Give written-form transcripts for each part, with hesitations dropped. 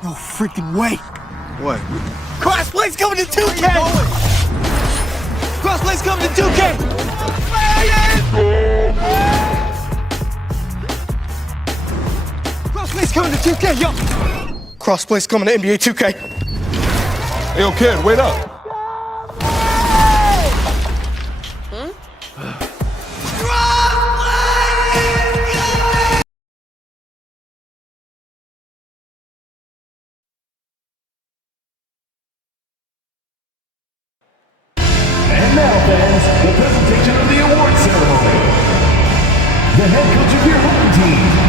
No freaking way. What? CROSSPLAY's coming to 2K! CROSSPLAY's coming to 2K! CROSSPLAY's coming to 2K, yo! CROSSPLAY's coming to NBA 2K. Hey, yo, kid, wait up. And now, fans, the presentation of the award ceremony. The head coach of your home team.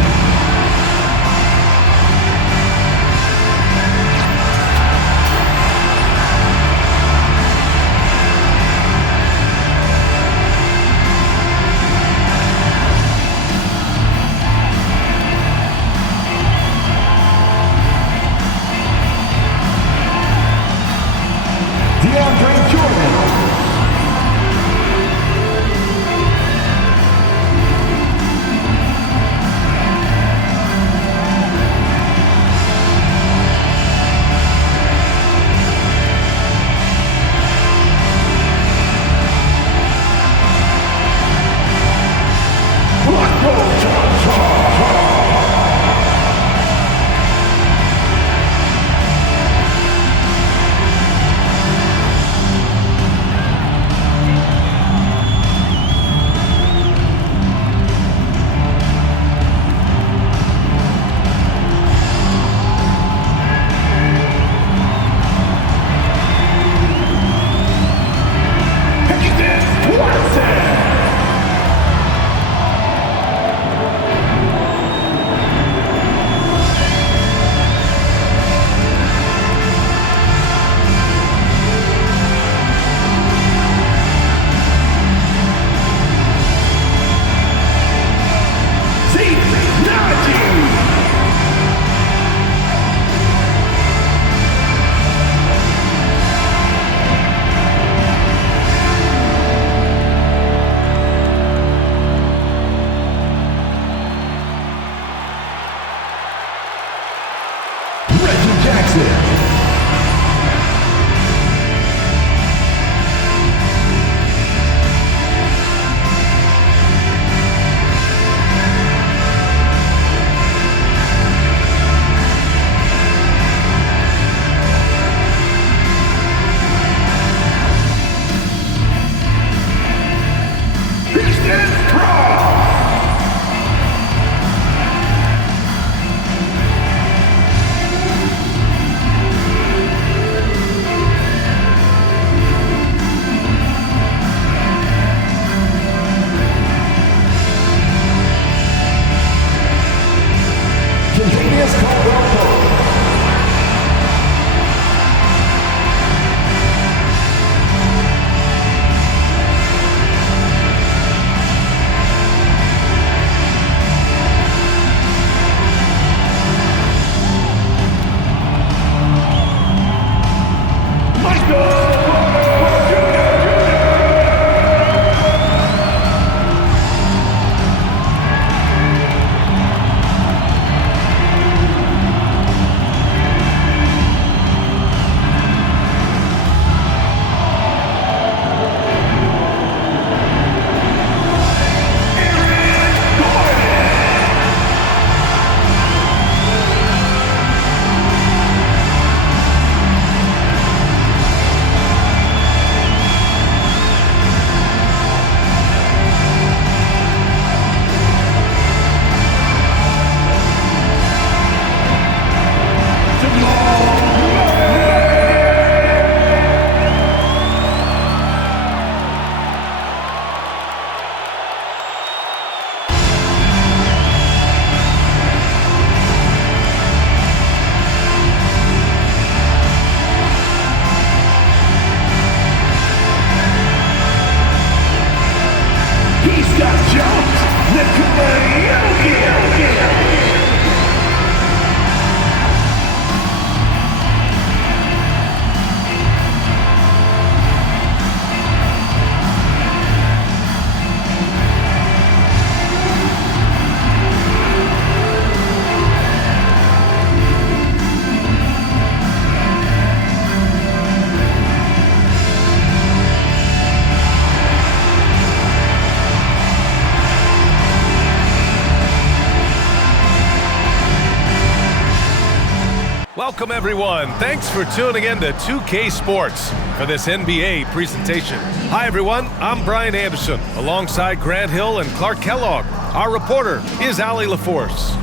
Welcome, everyone. Thanks for tuning in to 2K Sports for this NBA presentation. Hi, everyone. I'm Brian Anderson, alongside Grant Hill and Clark Kellogg. Our reporter is Allie LaForce.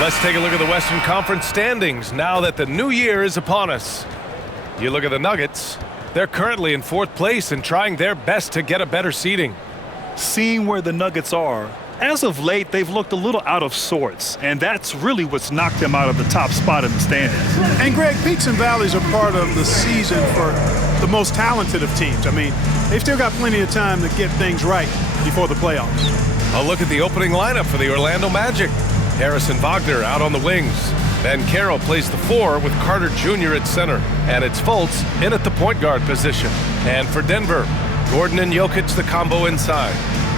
Let's take a look at the Western Conference standings now that the new year is upon us. You look at the Nuggets. They're currently in 4th place and trying their best to get a better seeding. Seeing where the Nuggets are, as of late, they've looked a little out of sorts, and that's really what's knocked them out of the top spot in the standings. And Greg, peaks and valleys are part of the season for the most talented of teams. I mean, they've still got plenty of time to get things right before the playoffs. A look at the opening lineup for the Orlando Magic. Harrison Wagner out on the wings. Banchero plays the 4 with Carter Jr. at center. And it's Fultz in at the point guard position. And for Denver, Gordon and Jokic the combo inside.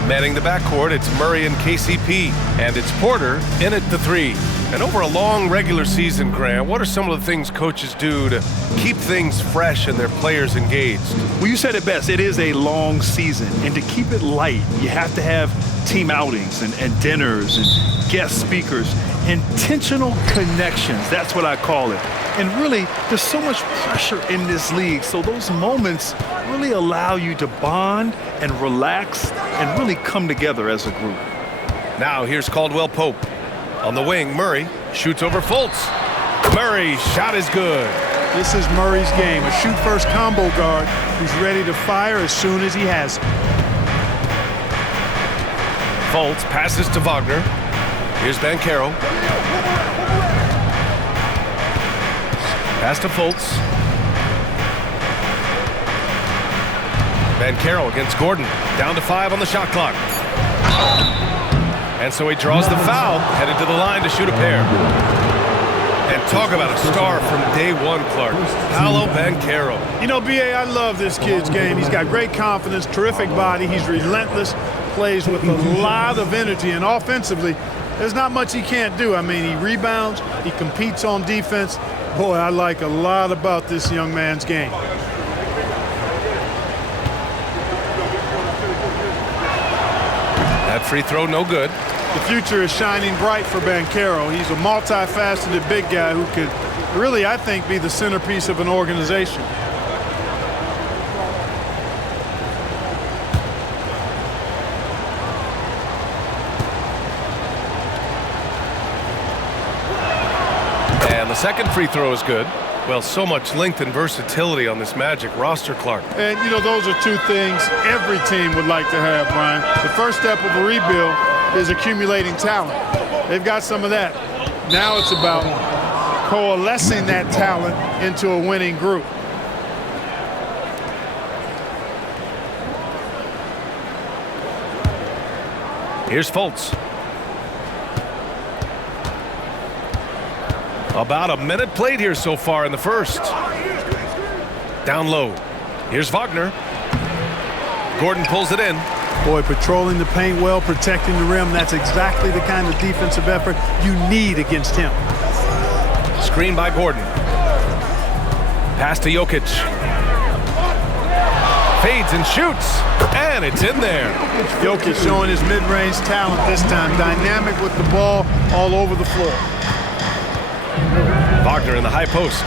Manning the backcourt, it's Murray and KCP. And it's Porter in at the 3. And over a long regular season, Grant, what are some of the things coaches do to keep things fresh and their players engaged? Well, you said it best. It is a long season. And to keep it light, you have to have team outings and dinners and guest speakers. Intentional connections, that's what I call it. And really, there's so much pressure in this league. So those moments really allow you to bond and relax and really come together as a group. Now here's Caldwell Pope. On the wing, Murray shoots over Fultz. Murray's shot is good. This is Murray's game, a shoot-first combo guard who's ready to fire as soon as he has it. Fultz passes to Wagner. Here's Banchero. Pass to Fultz. Banchero against Gordon. Down to 5 on the shot clock. And so he draws the foul, headed to the line to shoot a pair. And talk about a star from day one, Clark. Paolo Banchero. You know, B.A., I love this kid's game. He's got great confidence, terrific body. He's relentless, plays with a lot of energy, and offensively, there's not much he can't do. I mean, he rebounds, he competes on defense. Boy, I like a lot about this young man's game. That free throw, no good. The future is shining bright for Banchero. He's a multifaceted big guy who could really, I think, be the centerpiece of an organization. And the second free throw is good. Well, so much length and versatility on this Magic roster, Clark. And, you know, those are two things every team would like to have, Brian. The first step of a rebuild is accumulating talent. They've got some of that. Now it's about coalescing that talent into a winning group. Here's Fultz. About a minute played here so far in the first. Down low. Here's Wagner. Gordon pulls it in. Boy, patrolling the paint well, protecting the rim. That's exactly the kind of defensive effort you need against him. Screen by Gordon. Pass to Jokic. Fades and shoots. And it's in there. Jokic showing his mid-range talent this time. Dynamic with the ball all over the floor. Wagner in the high post.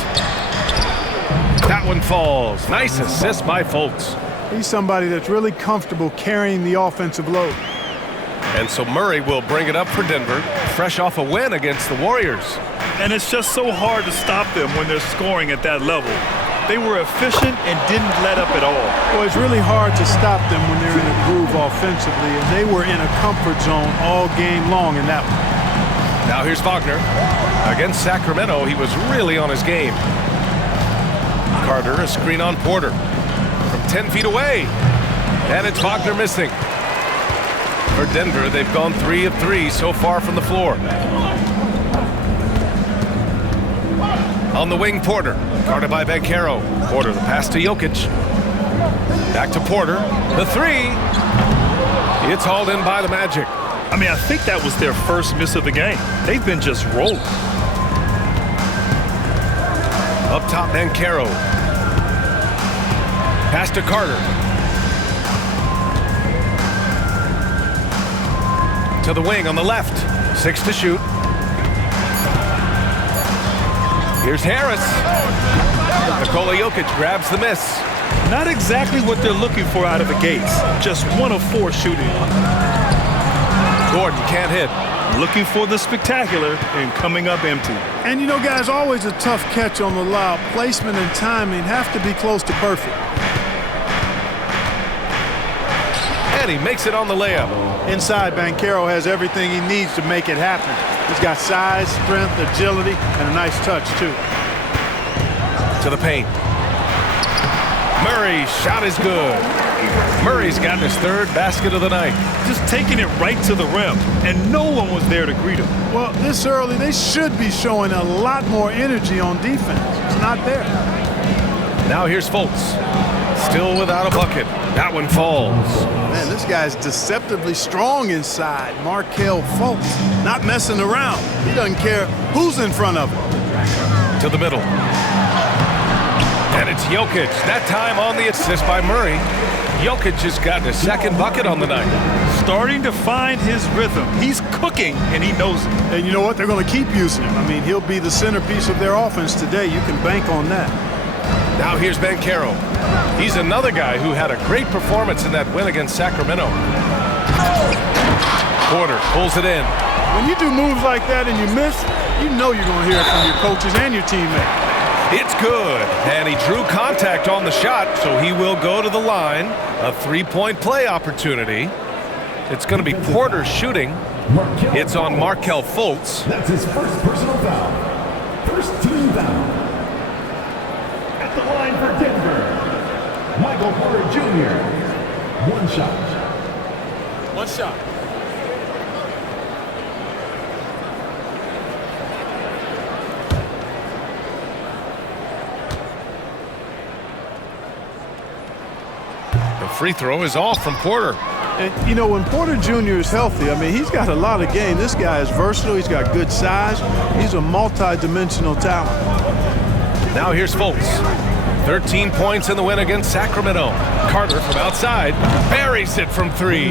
That one falls. Nice assist by Fultz. He's somebody that's really comfortable carrying the offensive load. And so Murray will bring it up for Denver, fresh off a win against the Warriors. And it's just so hard to stop them when they're scoring at that level. They were efficient and didn't let up at all. Well, it's really hard to stop them when they're in a groove offensively, and they were in a comfort zone all game long in that one. Now here's Wagner. Against Sacramento, he was really on his game. Carter, a screen on Porter. From 10 feet away. And it's Wagner missing. For Denver, they've gone 3 of 3 so far from the floor. On the wing, Porter. Guarded by Banchero. Porter, the pass to Jokic. Back to Porter. The 3. It's hauled in by the Magic. I mean, I think that was their first miss of the game. They've been just rolling. Up top, Banchero. Pass to Carter. To the wing on the left. 6 to shoot. Here's Harris. Nikola Jokic grabs the miss. Not exactly what they're looking for out of the gates. Just 1 of 4 shooting. Gordon can't hit. Looking for the spectacular and coming up empty. And you know, guys, always a tough catch on the lob. Placement and timing have to be close to perfect. And he makes it on the layup. Inside, Banchero has everything he needs to make it happen. He's got size, strength, agility, and a nice touch, too. To the paint. Murray's shot is good. Murray's got his 3rd basket of the night. Just taking it right to the rim, and no one was there to greet him. Well, this early, they should be showing a lot more energy on defense. It's not there. Now here's Fultz. Still without a bucket. That one falls. Man, this guy's deceptively strong inside. Markelle Fultz, not messing around. He doesn't care who's in front of him. To the middle. And it's Jokic. That time on the assist by Murray. Jokic has gotten his 2nd bucket on the night. Starting to find his rhythm. He's cooking, and he knows it. And you know what? They're going to keep using him. I mean, he'll be the centerpiece of their offense today. You can bank on that. Now here's Banchero. He's another guy who had a great performance in that win against Sacramento. Porter pulls it in. When you do moves like that and you miss, you know you're going to hear it from your coaches and your teammates. It's good. And he drew contact on the shot, so he will go to the line. A 3-point play opportunity. It's going to be Porter shooting. It's on Markelle Fultz. That's his first personal foul. First team foul. At the line for Denver, Michael Porter Jr. 1 shot. 1 shot. The free throw is off from Porter. And, you know, when Porter Jr. is healthy, I mean, he's got a lot of game. This guy is versatile. He's got good size. He's a multi-dimensional talent. Now here's Fultz. 13 points in the win against Sacramento. Carter from outside buries it from 3.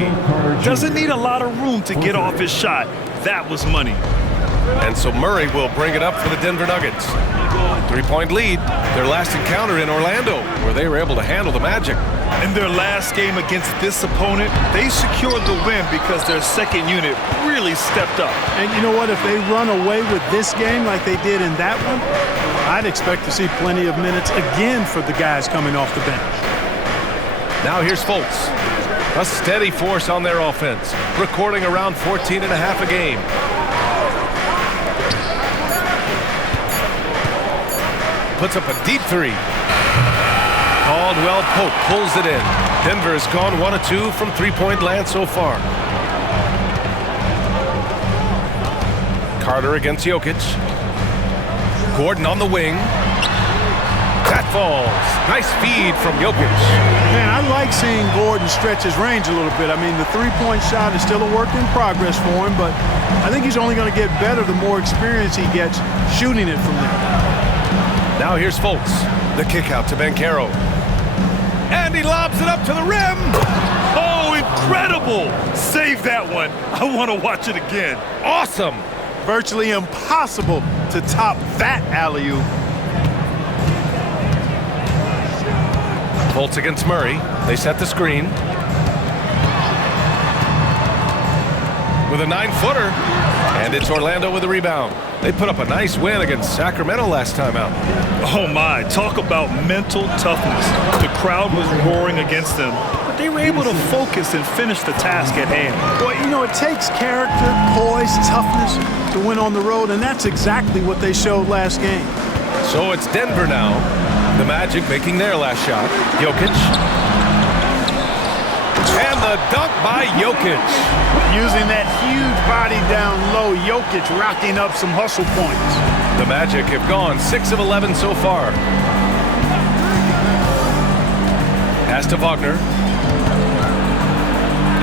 Doesn't need a lot of room to get off his shot. That was money. And so Murray will bring it up for the Denver Nuggets. 3-point lead. Their last encounter in Orlando, where they were able to handle the Magic. In their last game against this opponent, they secured the win because their 2nd unit really stepped up. And you know what? If they run away with this game like they did in that one, I'd expect to see plenty of minutes again for the guys coming off the bench. Now here's Fultz. A steady force on their offense, recording around 14 and a half a game. Puts up a deep 3. Caldwell Pope pulls it in. Denver has gone 1 of 2 from 3-point land so far. Carter against Jokic. Gordon on the wing. That falls. Nice feed from Jokic. Man, I like seeing Gordon stretch his range a little bit. I mean, the 3-point shot is still a work in progress for him, but I think he's only going to get better the more experience he gets shooting it from there. Now here's Fultz. The kick out to Banchero. And he lobs it up to the rim. Oh, incredible! Save that one. I want to watch it again. Awesome. Virtually impossible to top that alley-oop. Fultz against Murray. They set the screen. With a 9-footer. And it's Orlando with a rebound. They put up a nice win against Sacramento last time out. Oh my, talk about mental toughness. The crowd was roaring against them, but they were able to focus and finish the task at hand. Well, you know, it takes character, poise, toughness to win on the road, and that's exactly what they showed last game. So it's Denver now. The Magic making their last shot. Jokic. And the dunk by Jokic. Using that huge body down low, Jokic rocking up some hustle points. The Magic have gone 6 of 11 so far. Pass to Wagner.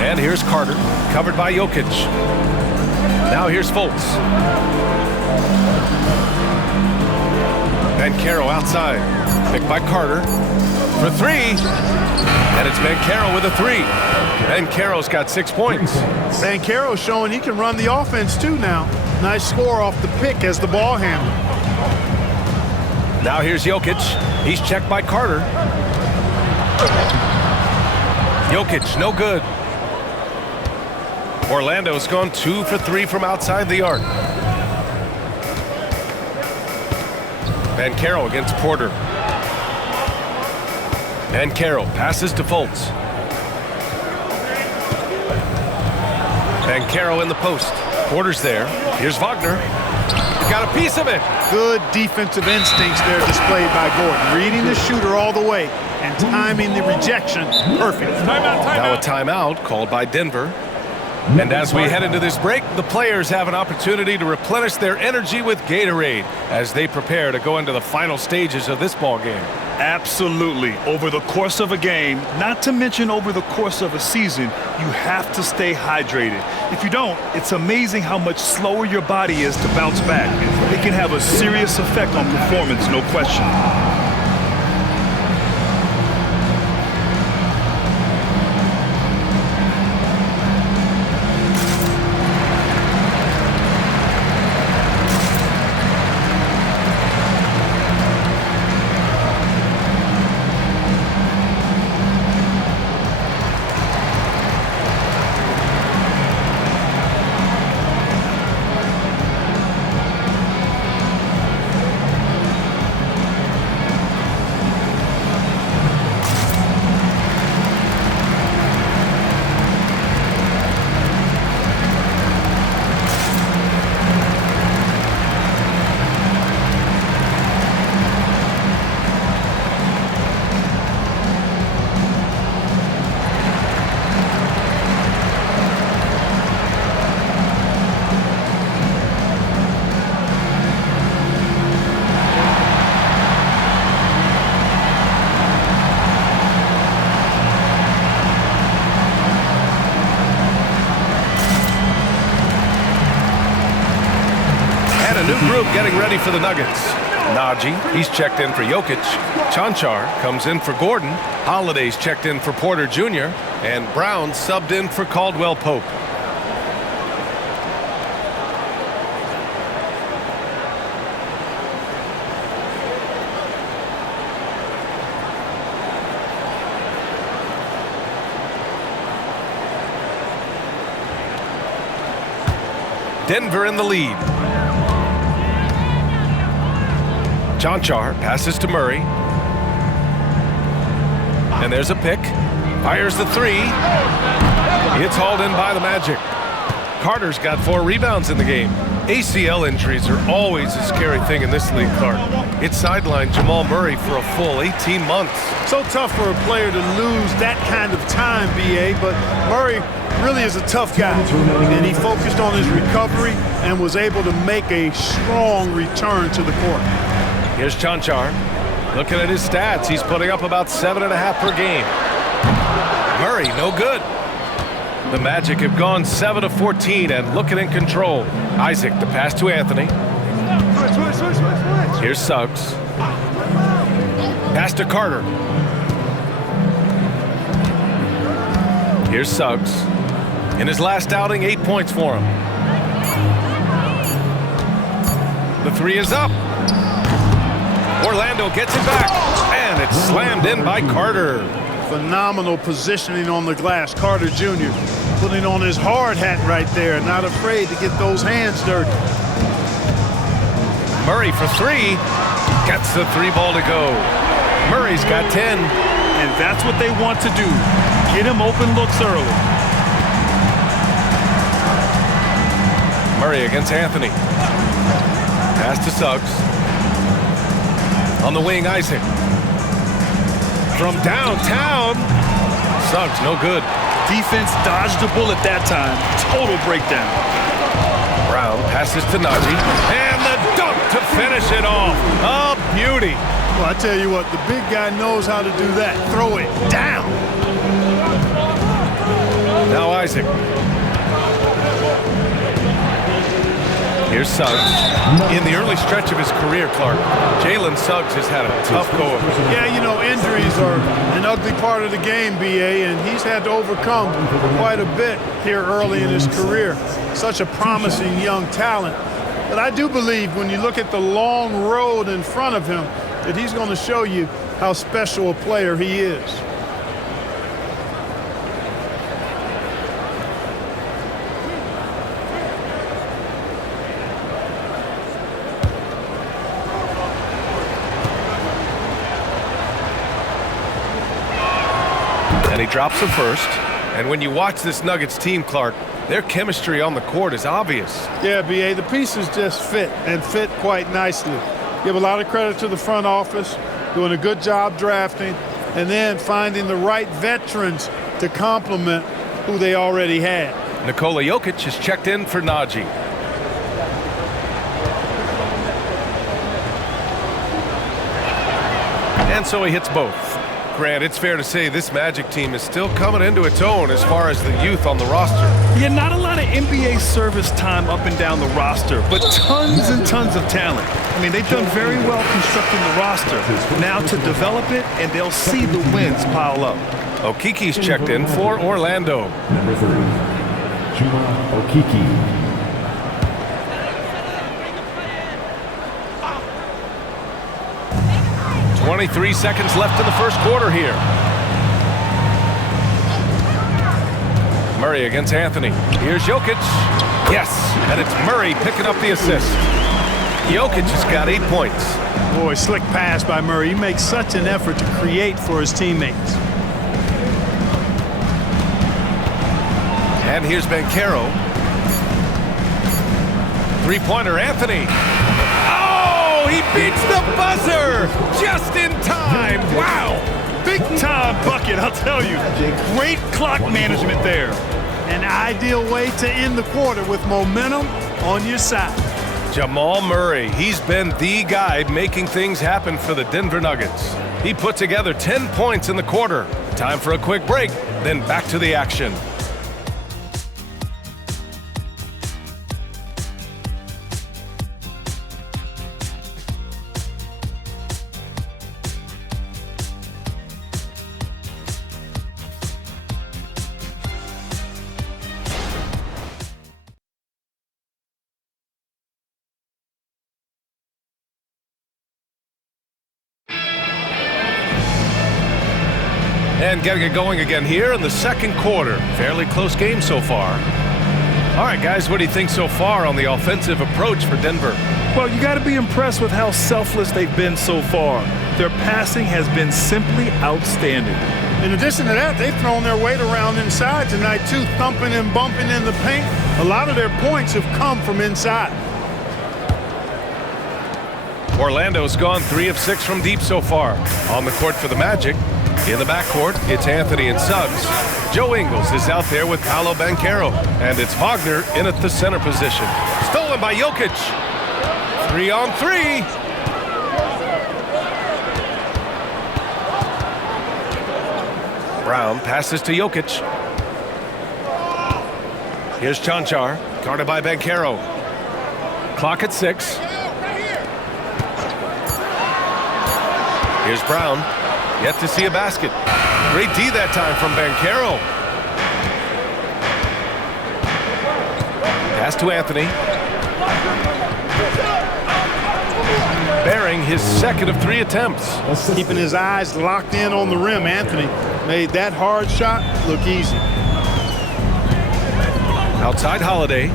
And here's Carter, covered by Jokic. Now here's Fultz. Banchero outside. Picked by Carter for 3. And it's Banchero with a 3. Banchero's got 6 points. Banchero's showing he can run the offense too now. Nice score off the pick as the ball handler. Now here's Jokic. He's checked by Carter. Jokic, no good. Orlando's gone 2 for 3 from outside the arc. Banchero against Porter. Banchero passes to Fultz. Banchero in the post. Porter's there. Here's Wagner. He got a piece of it. Good defensive instincts there displayed by Gordon. Reading the shooter all the way and timing the rejection perfect. Now a timeout called by Denver. And as we head into this break, the players have an opportunity to replenish their energy with Gatorade as they prepare to go into the final stages of this ball game. Absolutely. Over the course of a game, not to mention over the course of a season, you have to stay hydrated. If you don't, it's amazing how much slower your body is to bounce back. It can have a serious effect on performance, no question. Group getting ready for the Nuggets. Najee, he's checked in for Jokic. Chanchar comes in for Gordon. Holiday's checked in for Porter Jr. And Brown subbed in for Caldwell Pope. Denver in the lead. Chanchar passes to Murray. And there's a pick. Fires the three. It's hauled in by the Magic. Carter's got 4 rebounds in the game. ACL injuries are always a scary thing in this league, Clark. It sidelined Jamal Murray for a full 18 months. So tough for a player to lose that kind of time, B.A., but Murray really is a tough guy. And he focused on his recovery and was able to make a strong return to the court. Here's Chanchar. Looking at his stats, he's putting up about 7.5 per game. Murray, no good. The Magic have gone 7 of 14 and looking in control. Isaac, the pass to Anthony. Here's Suggs. Pass to Carter. Here's Suggs. In his last outing, 8 points for him. The three is up. Orlando gets it back, and it's slammed in by Carter. Phenomenal positioning on the glass. Carter Jr. putting on his hard hat right there, not afraid to get those hands dirty. Murray for 3, gets the 3 ball to go. Murray's got 10. And that's what they want to do. Get him open looks early. Murray against Anthony. Pass to Suggs. On the wing, Isaac. From downtown. Suggs, no good. Defense dodged a bullet that time. Total breakdown. Brown passes to Najee. And the dunk to finish it off. A beauty. Well, I tell you what, the big guy knows how to do that. Throw it down. Now Isaac. Here's Suggs. In the early stretch of his career, Clark, Jalen Suggs has had a tough go of it. Yeah, you know, injuries are an ugly part of the game, B.A., and he's had to overcome quite a bit here early in his career. Such a promising young talent. But I do believe when you look at the long road in front of him, that he's going to show you how special a player he is. And he drops the first. And when you watch this Nuggets team, Clark, their chemistry on the court is obvious. Yeah, B.A., the pieces just fit and fit quite nicely. Give a lot of credit to the front office, doing a good job drafting, and then finding the right veterans to complement who they already had. Nikola Jokic has checked in for Najee. And so he hits both. Grant, it's fair to say this Magic team is still coming into its own as far as the youth on the roster. Yeah, not a lot of NBA service time up and down the roster, but tons and tons of talent. I mean, they've done very well constructing the roster. Now to develop it, and they'll see the wins pile up. Okiki's checked in for Orlando. Number 3, Chuma Okeke. 23 seconds left in the first quarter here. Murray against Anthony. Here's Jokic. Yes, and it's Murray picking up the assist. Jokic has got 8 points. Boy, slick pass by Murray. He makes such an effort to create for his teammates. And here's Banchero. Three-pointer, Anthony. Oh, he beats the buzzer just in time. Wow. Big time bucket, I'll tell you. Great clock management there. An ideal way to end the quarter with momentum on your side. Jamal Murray, he's been the guy making things happen for the Denver Nuggets. He put together 10 points in the quarter. Time for a quick break, then back to the action. And getting it going again here in the second quarter. Fairly close game so far. All right, guys, what do you think so far on the offensive approach for Denver? Well, you got to be impressed with how selfless they've been so far. Their passing has been simply outstanding. In addition to that, they've thrown their weight around inside tonight, too, thumping and bumping in the paint. A lot of their points have come from inside. Orlando's gone 3 of 6 from deep so far. On the court for the Magic. In the backcourt, it's Anthony and Suggs. Joe Ingles is out there with Paolo Banchero. And it's Wagner in at the center position. Stolen by Jokic. 3-on-3. Brown passes to Jokic. Here's Chanchar, guarded by Banchero. Clock at 6. Here's Brown. Yet to see a basket. Great D that time from Banchero. Pass to Anthony. Bearing his second of 3 attempts. Keeping his eyes locked in on the rim, Anthony made that hard shot look easy. Outside Holiday.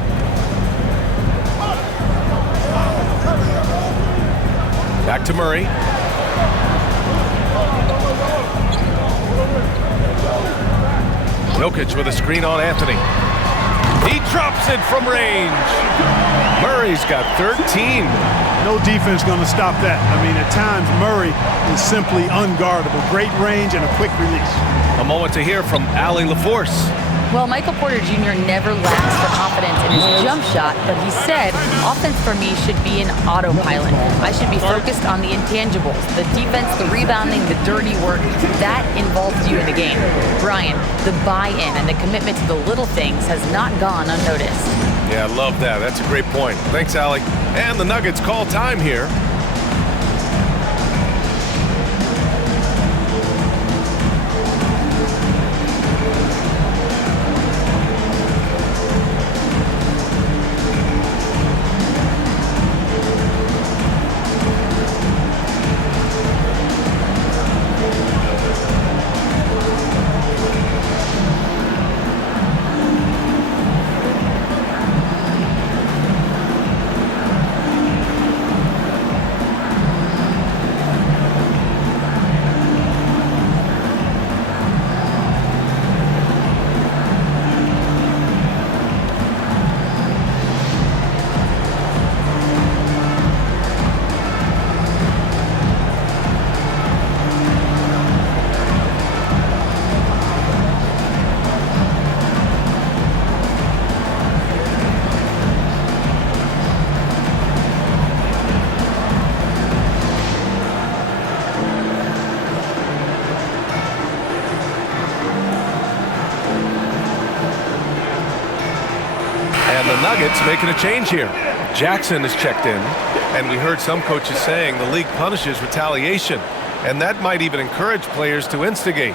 Back to Murray. Jokic with a screen on Anthony. He drops it from range. Murray's got 13. No defense going to stop that. I mean, at times, Murray is simply unguardable. Great range and a quick release. A moment to hear from Allie LaForce. Well, Michael Porter Jr. never lacks for confidence in his jump shot, but he said, offense for me should be an autopilot. I should be focused on the intangibles, the defense, the rebounding, the dirty work. That involves you in the game. Brian, the buy-in and the commitment to the little things has not gone unnoticed. Yeah, I love that. That's a great point. Thanks, Allie. And the Nuggets call time here. Nuggets making a change here. Jackson is checked in, and we heard some coaches saying the league punishes retaliation, and that might even encourage players to instigate.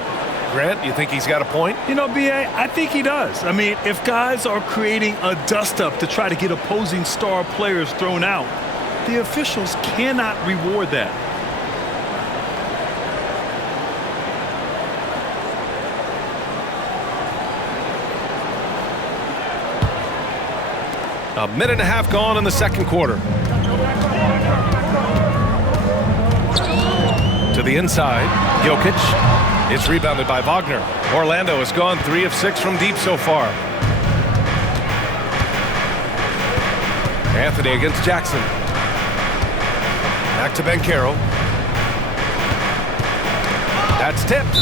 Grant, you think he's got a point? You know, B.A., I think he does. I mean, if guys are creating a dust-up to try to get opposing star players thrown out, the officials cannot reward that. A minute and a half gone in the second quarter. To the inside, Jokic. It's rebounded by Wagner. Orlando has gone 3 of 6 from deep so far. Anthony against Jackson. Back to Banchero. That's tipped.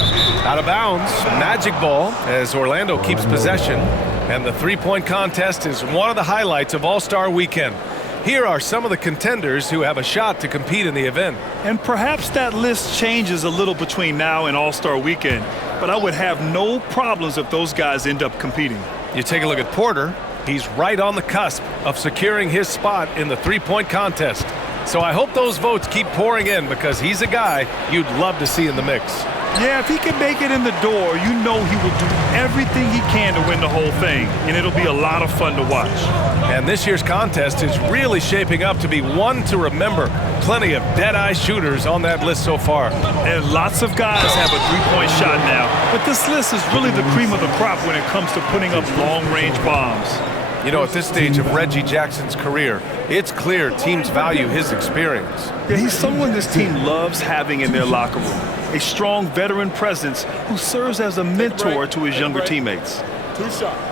Out of bounds. Magic ball as Orlando keeps possession. And the three-point contest is one of the highlights of All-Star Weekend. Here are some of the contenders who have a shot to compete in the event. And perhaps that list changes a little between now and All-Star Weekend, but I would have no problems if those guys end up competing. You take a look at Porter. He's right on the cusp of securing his spot in the three-point contest. So I hope those votes keep pouring in because he's a guy you'd love to see in the mix. Yeah, if he can make it in the door, you know he will do everything he can to win the whole thing, and it'll be a lot of fun to watch. And this year's contest is really shaping up to be one to remember. Plenty of dead-eye shooters on that list so far. And lots of guys have a three-point shot now, but this list is really the cream of the crop when it comes to putting up long-range bombs. You know, at this stage of Reggie Jackson's career, it's clear teams value his experience. Yeah, he's someone this team loves having in their locker room. A strong veteran presence who serves as a mentor to his younger teammates. 2 shots.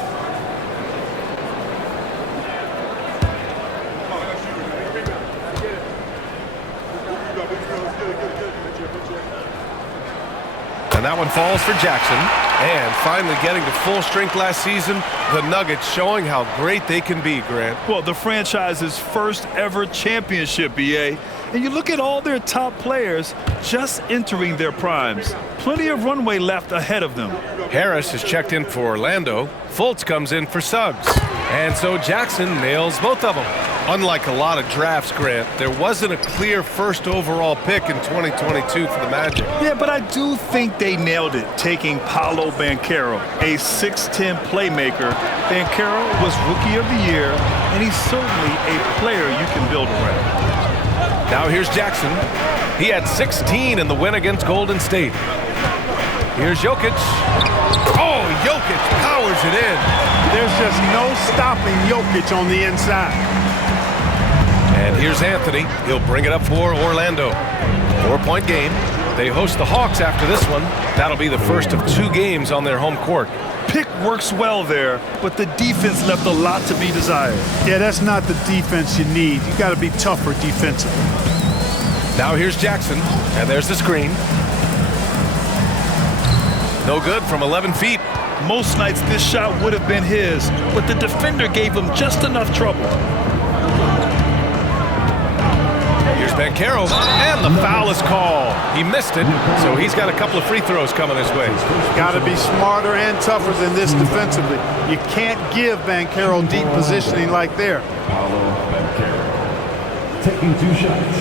And that one falls for Jackson. And finally getting to full strength last season, the Nuggets showing how great they can be, Grant. Well, the franchise's first ever championship, BA. And you look at all their top players just entering their primes. Plenty of runway left ahead of them. Harris is checked in for Orlando. Fultz comes in for Suggs. And so Jackson nails both of them. Unlike a lot of drafts, Grant, there wasn't a clear first overall pick in 2022 for the Magic. Yeah, but I do think they nailed it, taking Paolo Banchero, a 6'10 playmaker. Banchero was Rookie of the Year, and he's certainly a player you can build around. Now here's Jackson. He had 16 in the win against Golden State. Here's Jokic. Oh, Jokic powers it in. There's just no stopping Jokic on the inside. And here's Anthony. He'll bring it up for Orlando. 4-point game. They host the Hawks after this one. That'll be the first of 2 games on their home court. Pick works well there, but the defense left a lot to be desired. Yeah, that's not the defense you need. You got to be tougher defensively. Now here's Jackson, and there's the screen. No good from 11 feet. Most nights this shot would have been his, but the defender gave him just enough trouble. Here's Banchero, and the foul is called. He missed it, so he's got a couple of free throws coming his way. Got to be smarter and tougher than this defensively. You can't give Banchero deep positioning like there. Paolo Banchero taking 2 shots.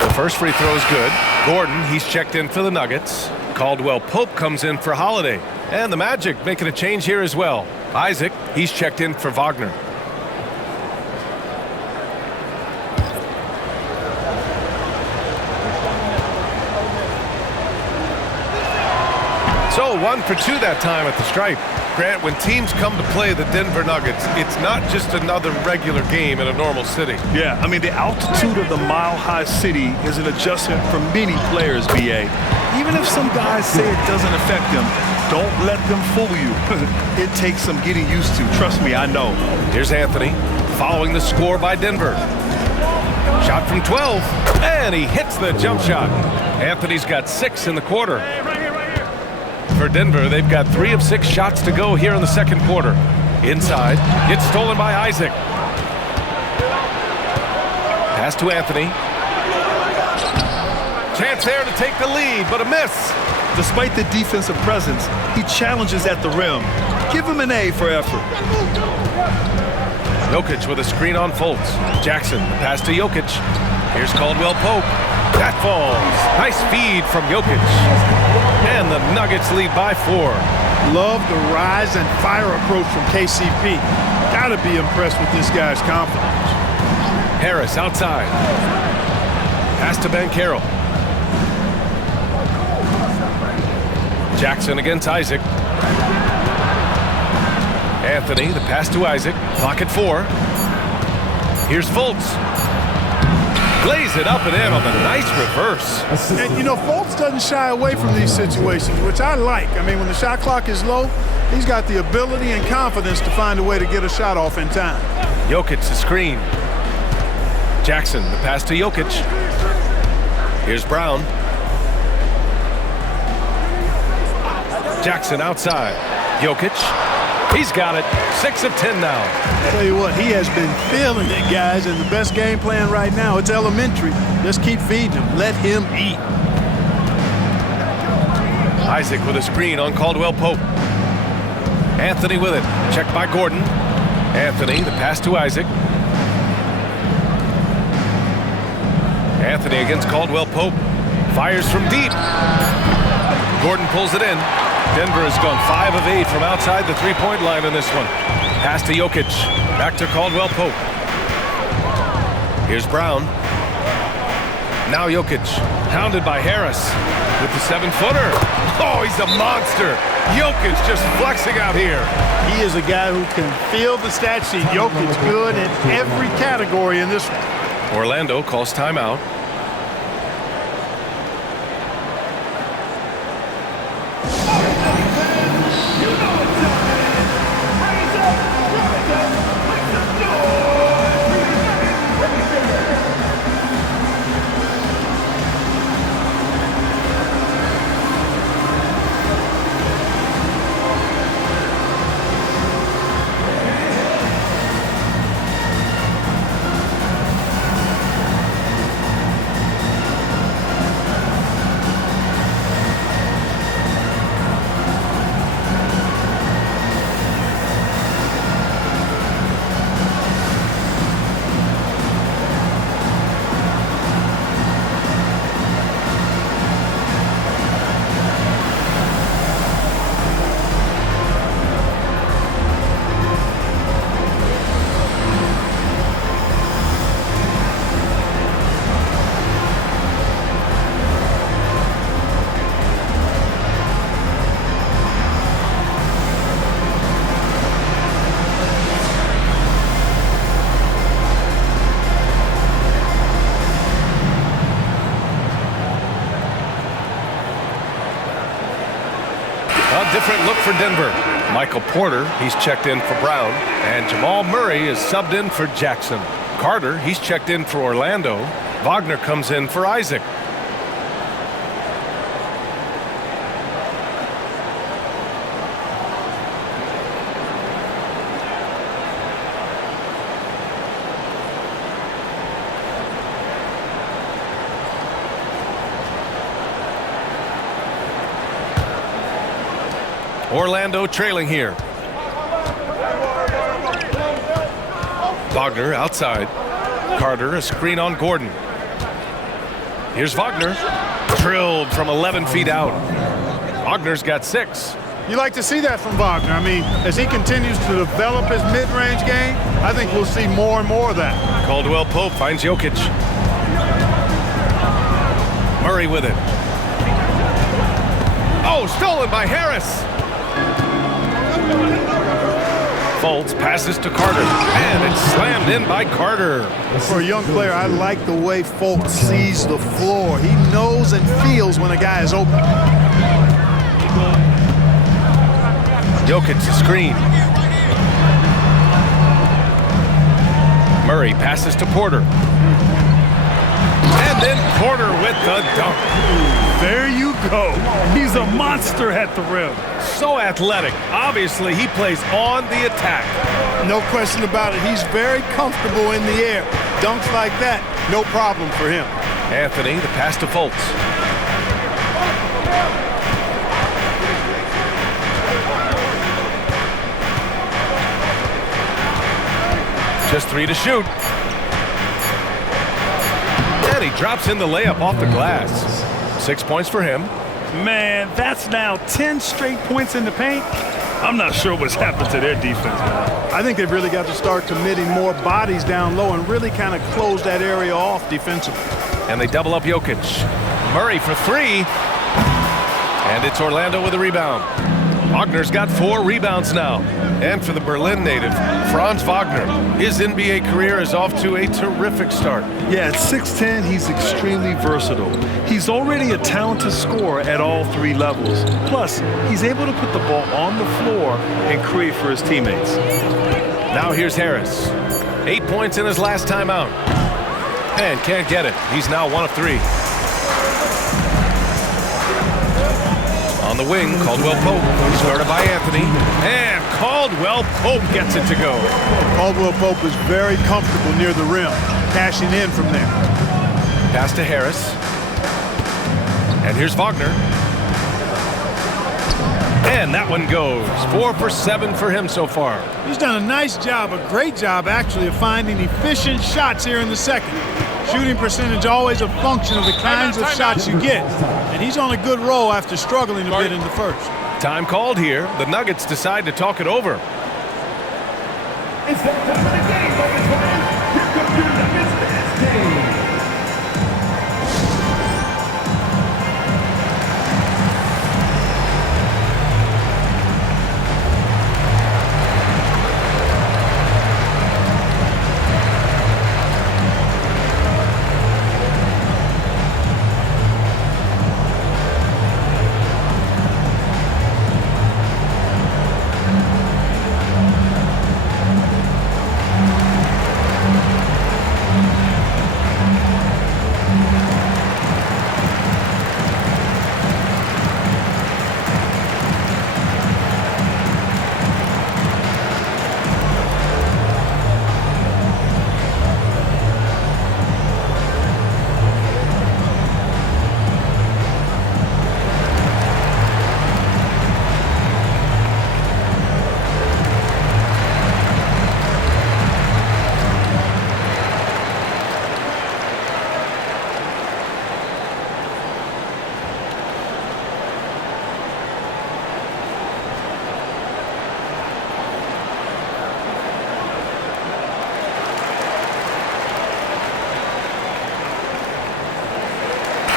The first free throw is good. Gordon, he's checked in for the Nuggets. Caldwell Pope comes in for Holiday. And the Magic making a change here as well. Isaac, he's checked in for Wagner. So 1 for 2 that time at the stripe. Grant, when teams come to play the Denver Nuggets, it's not just another regular game in a normal city. Yeah, I mean, the altitude of the mile-high city is an adjustment for many players, BA. Even if some guys say it doesn't affect them, don't let them fool you. It takes some getting used to. Trust me, I know. Here's Anthony, following the score by Denver. Shot from 12, and he hits the jump shot. Anthony's got 6 in the quarter. For Denver, they've got 3 of 6 shots to go here in the second quarter. Inside, it's stolen by Isaac. Pass to Anthony. Chance there to take the lead, but a miss. Despite the defensive presence, he challenges at the rim. Give him an A for effort. Jokic with a screen on Fultz. Jackson, the pass to Jokic. Here's Caldwell Pope. That falls. Nice feed from Jokic. And the Nuggets lead by 4. Love the rise and fire approach from KCP. Gotta be impressed with this guy's confidence. Harris outside. Pass to Banchero. Jackson against Isaac. Anthony, the pass to Isaac. Clock at 4. Here's Fultz. Glaze it up and in on the nice reverse. And, you know, Fultz doesn't shy away from these situations, which I like. I mean, when the shot clock is low, he's got the ability and confidence to find a way to get a shot off in time. Jokic, the screen. Jackson, the pass to Jokic. Here's Brown. Jackson outside. Jokic. He's got it. 6 of 10 now. Tell you what, he has been feeling it, guys, and the best game plan right now, it's elementary. Just keep feeding him. Let him eat. Isaac with a screen on Caldwell Pope. Anthony with it. Checked by Gordon. Anthony, the pass to Isaac. Anthony against Caldwell Pope. Fires from deep. Gordon pulls it in. Denver has gone 5 of 8 from outside the three-point line in this one. Pass to Jokic. Back to Caldwell Pope. Here's Brown. Now Jokic. Hounded by Harris with the 7-footer. Oh, he's a monster. Jokic just flexing out here. He is a guy who can fill the stat sheet. Jokic good in every category in this one. Orlando calls timeout. Different look for Denver. Michael Porter, he's checked in for Brown. And Jamal Murray is subbed in for Jackson. Carter, he's checked in for Orlando. Wagner comes in for Isaac. Orlando trailing here. Wagner outside. Carter, a screen on Gordon. Here's Wagner. Drilled from 11 feet out. Wagner's got 6. You like to see that from Wagner. I mean, as he continues to develop his mid-range game, I think we'll see more and more of that. Caldwell Pope finds Jokic. Murray with it. Oh, stolen by Harris. Fultz passes to Carter, and it's slammed in by Carter. For a young player, I like the way Fultz sees the floor. He knows and feels when a guy is open. Jokic to screen. Murray passes to Porter. And then Porter with the dunk. There you go. He's a monster at the rim. So athletic. Obviously, he plays on the attack. No question about it. He's very comfortable in the air. Dunks like that, no problem for him. Anthony, the pass to Fultz. Just 3 to shoot. And he drops in the layup off the glass. 6 points for him. Man, that's now 10 straight points in the paint. I'm not sure what's happened to their defense, man. I think they've really got to start committing more bodies down low and really kind of close that area off defensively. And they double up Jokic. Murray for 3. And it's Orlando with a rebound. Wagner's got 4 rebounds now. And for the Berlin native, Franz Wagner, his NBA career is off to a terrific start. Yeah, at 6'10", he's extremely versatile. He's already a talented scorer at all 3 levels. Plus, he's able to put the ball on the floor and create for his teammates. Now here's Harris. 8 points in his last time out. And can't get it. He's now 1 of 3. On the wing, Caldwell Pope. He's guarded by Anthony. And Caldwell Pope gets it to go. Caldwell Pope is very comfortable near the rim, cashing in from there. Pass to Harris. And here's Wagner. And that one goes. 4 for 7 for him so far. He's done a nice job, a great job actually, of finding efficient shots here in the second. Shooting percentage always a function of the kinds of shots you get. And he's on a good roll after struggling a bit in the first. Time called here. The Nuggets decide to talk it over. It's that time of the game, Nuggets fans. Here comes your Nuggets fast game.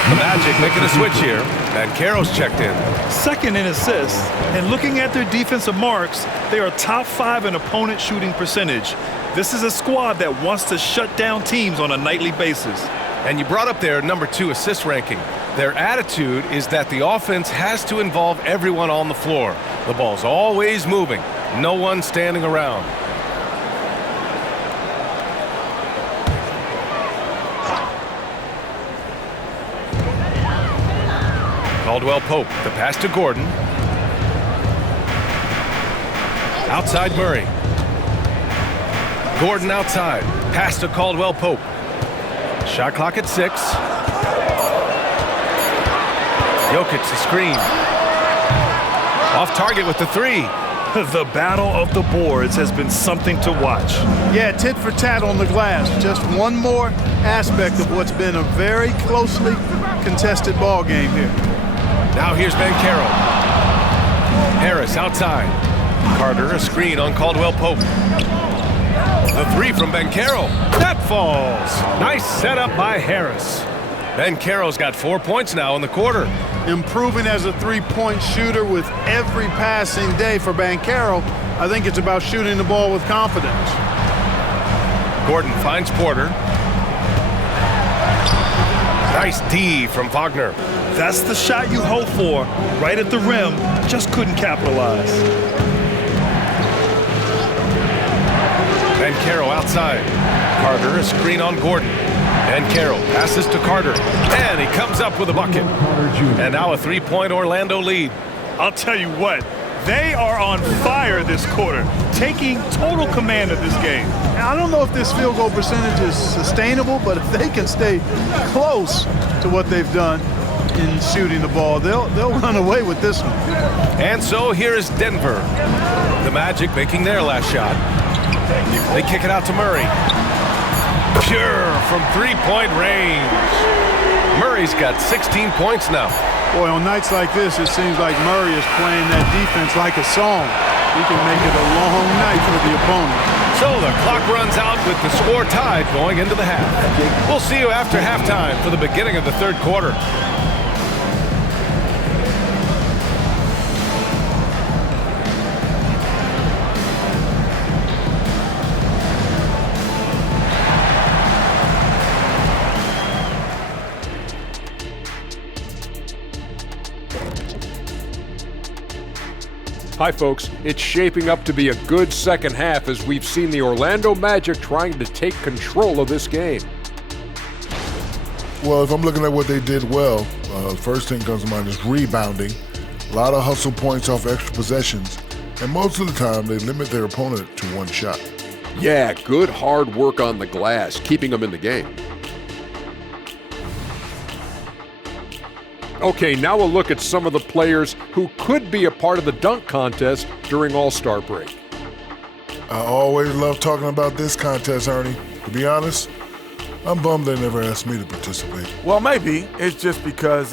The Magic making a switch here. Banchero's checked in. Second in assists, and looking at their defensive marks, they are top 5 in opponent shooting percentage. This is a squad that wants to shut down teams on a nightly basis. And you brought up their number 2 assist ranking. Their attitude is that the offense has to involve everyone on the floor. The ball's always moving. No one standing around. Caldwell Pope, the pass to Gordon. Outside Murray. Gordon outside. Pass to Caldwell Pope. Shot clock at 6. Jokic the screen. Off target with the 3. The battle of the boards has been something to watch. Yeah, tit for tat on the glass. Just one more aspect of what's been a very closely contested ball game here. Now here's Banchero. Harris outside. Carter a screen on Caldwell Pope. The 3 from Banchero. That falls. Nice setup by Harris. Banchero's got 4 points now in the quarter. Improving as a three-point shooter with every passing day for Banchero. I think it's about shooting the ball with confidence. Gordon finds Porter. Nice D from Wagner. That's the shot you hope for. Right at the rim, just couldn't capitalize. Banchero outside. Carter a screen on Gordon. Banchero passes to Carter. And he comes up with a bucket. And now a 3-point Orlando lead. I'll tell you what, they are on fire this quarter, taking total command of this game. I don't know if this field goal percentage is sustainable, but if they can stay close to what they've done in shooting the ball, they'll run away with this one. And so here is Denver. The Magic making their last shot. They kick it out to Murray. Pure from three-point range. Murray's got 16 points now. Boy, on nights like this, it seems like Murray is playing that defense like a song. He can make it a long night for the opponent. So the clock runs out with the score tied going into the half. We'll see you after halftime for the beginning of the third quarter. Hi folks, it's shaping up to be a good second half as we've seen the Orlando Magic trying to take control of this game. Well, if I'm looking at what they did well, first thing comes to mind is rebounding. A lot of hustle points off extra possessions, and most of the time they limit their opponent to one shot. Yeah, good hard work on the glass, keeping them in the game. Okay, now we'll look at some of the players who could be a part of the dunk contest during All-Star break. I always love talking about this contest, Ernie. To be honest, I'm bummed they never asked me to participate. Well, maybe it's just because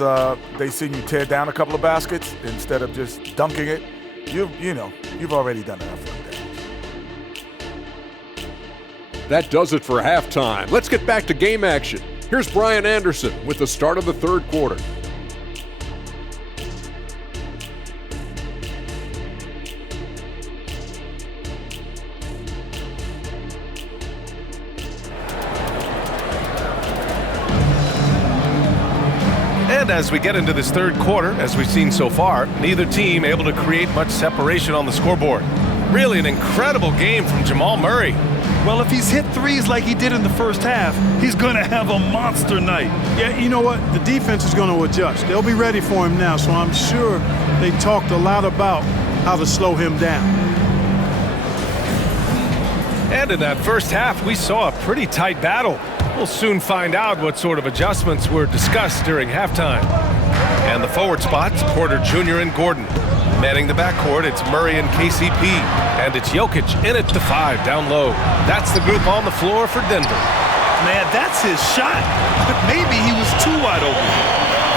they seen you tear down a couple of baskets instead of just dunking it. You've already done enough of that. That does it for halftime. Let's get back to game action. Here's Brian Anderson with the start of the third quarter. And as we get into this third quarter, as we've seen so far, neither team able to create much separation on the scoreboard. Really an incredible game from Jamal Murray. Well, if he's hit threes like he did in the first half, he's going to have a monster night. Yeah, you know what? The defense is going to adjust. They'll be ready for him now, so I'm sure they talked a lot about how to slow him down. And in that first half, we saw a pretty tight battle. We'll soon find out what sort of adjustments were discussed during halftime. And the forward spots, Porter Jr. and Gordon. Manning the backcourt, it's Murray and KCP. And it's Jokic in at the 5 down low. That's the group on the floor for Denver. Man, that's his shot. Maybe he was too wide open.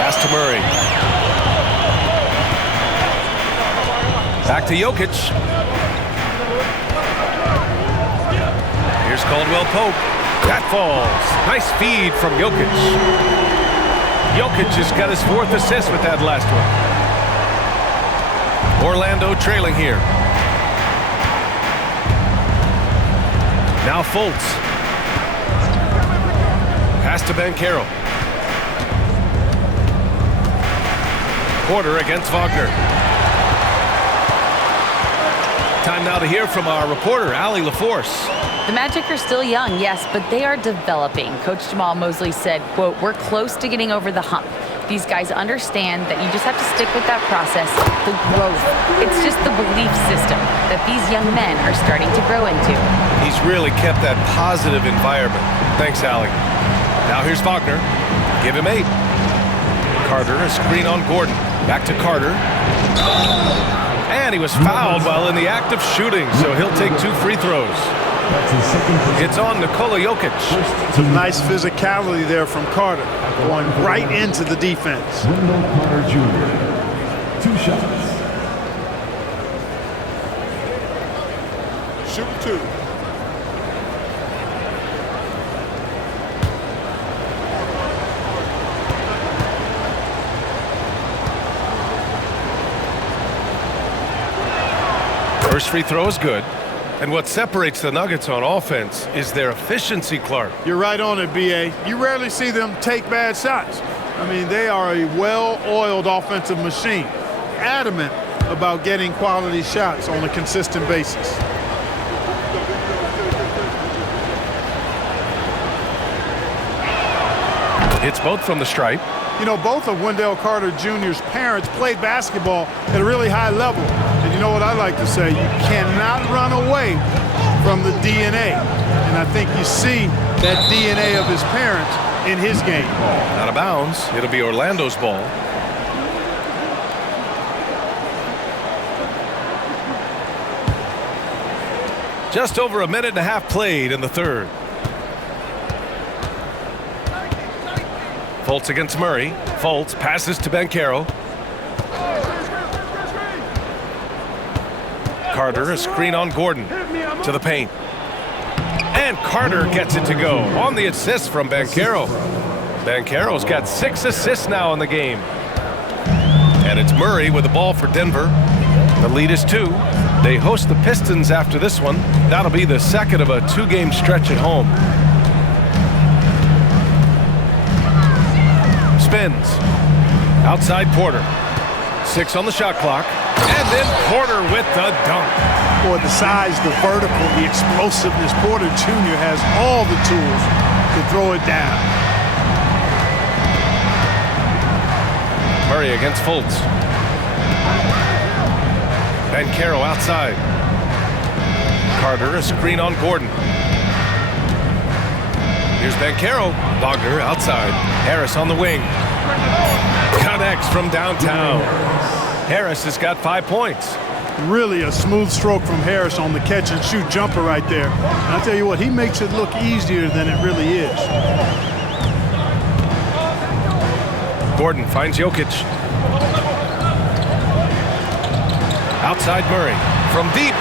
Pass to Murray. Back to Jokic. Here's Caldwell Pope. That falls. Nice feed from Jokic. Jokic has got his 4th assist with that last one. Orlando trailing here. Now Fultz. Pass to Banchero. Porter against Wagner. Time now to hear from our reporter, Allie LaForce. The Magic are still young, yes, but they are developing. Coach Jamal Mosley said, quote, "We're close to getting over the hump. These guys understand that you just have to stick with that process, the growth. It's just the belief system that these young men are starting to grow into." He's really kept that positive environment. Thanks, Allie. Now here's Wagner. Give him 8. Carter, a screen on Gordon. Back to Carter. And he was fouled while in the act of shooting, so he'll take 2 free throws. It's on Nikola Jokic. Some nice physicality there from Carter, going right into the defense. Wendell Carter Jr. 2 shots. Shoot 2. First free throw is good. And what separates the Nuggets on offense is their efficiency, Clark. You're right on it, B.A. You rarely see them take bad shots. I mean, they are a well-oiled offensive machine, adamant about getting quality shots on a consistent basis. It's both from the stripe. You know, both of Wendell Carter Jr.'s parents played basketball at a really high level. And you know what I like to say? You cannot run away from the DNA. And I think you see that DNA of his parents in his game. Out of bounds. It'll be Orlando's ball. Just over a minute and a half played in the third. Fultz against Murray. Fultz passes to Banchero. Carter, a screen on Gordon to the paint. And Carter gets it to go on the assist from Banchero. Banchero's got 6 assists now in the game. And it's Murray with the ball for Denver. The lead is 2. They host the Pistons after this one. That'll be the second of a 2-game stretch at home. Spins. Outside Porter. 6 on the shot clock. And then Porter with the dunk. Boy, the size, the vertical, the explosiveness. Porter Jr. has all the tools to throw it down. Murray against Fultz. Banchero outside. Carter, a screen on Gordon. Here's Banchero. Wagner outside. Harris on the wing. Connects from downtown. Harris has got 5 points. Really a smooth stroke from Harris on the catch and shoot jumper right there. And I'll tell you what, he makes it look easier than it really is. Gordon finds Jokic. Outside Murray from deep.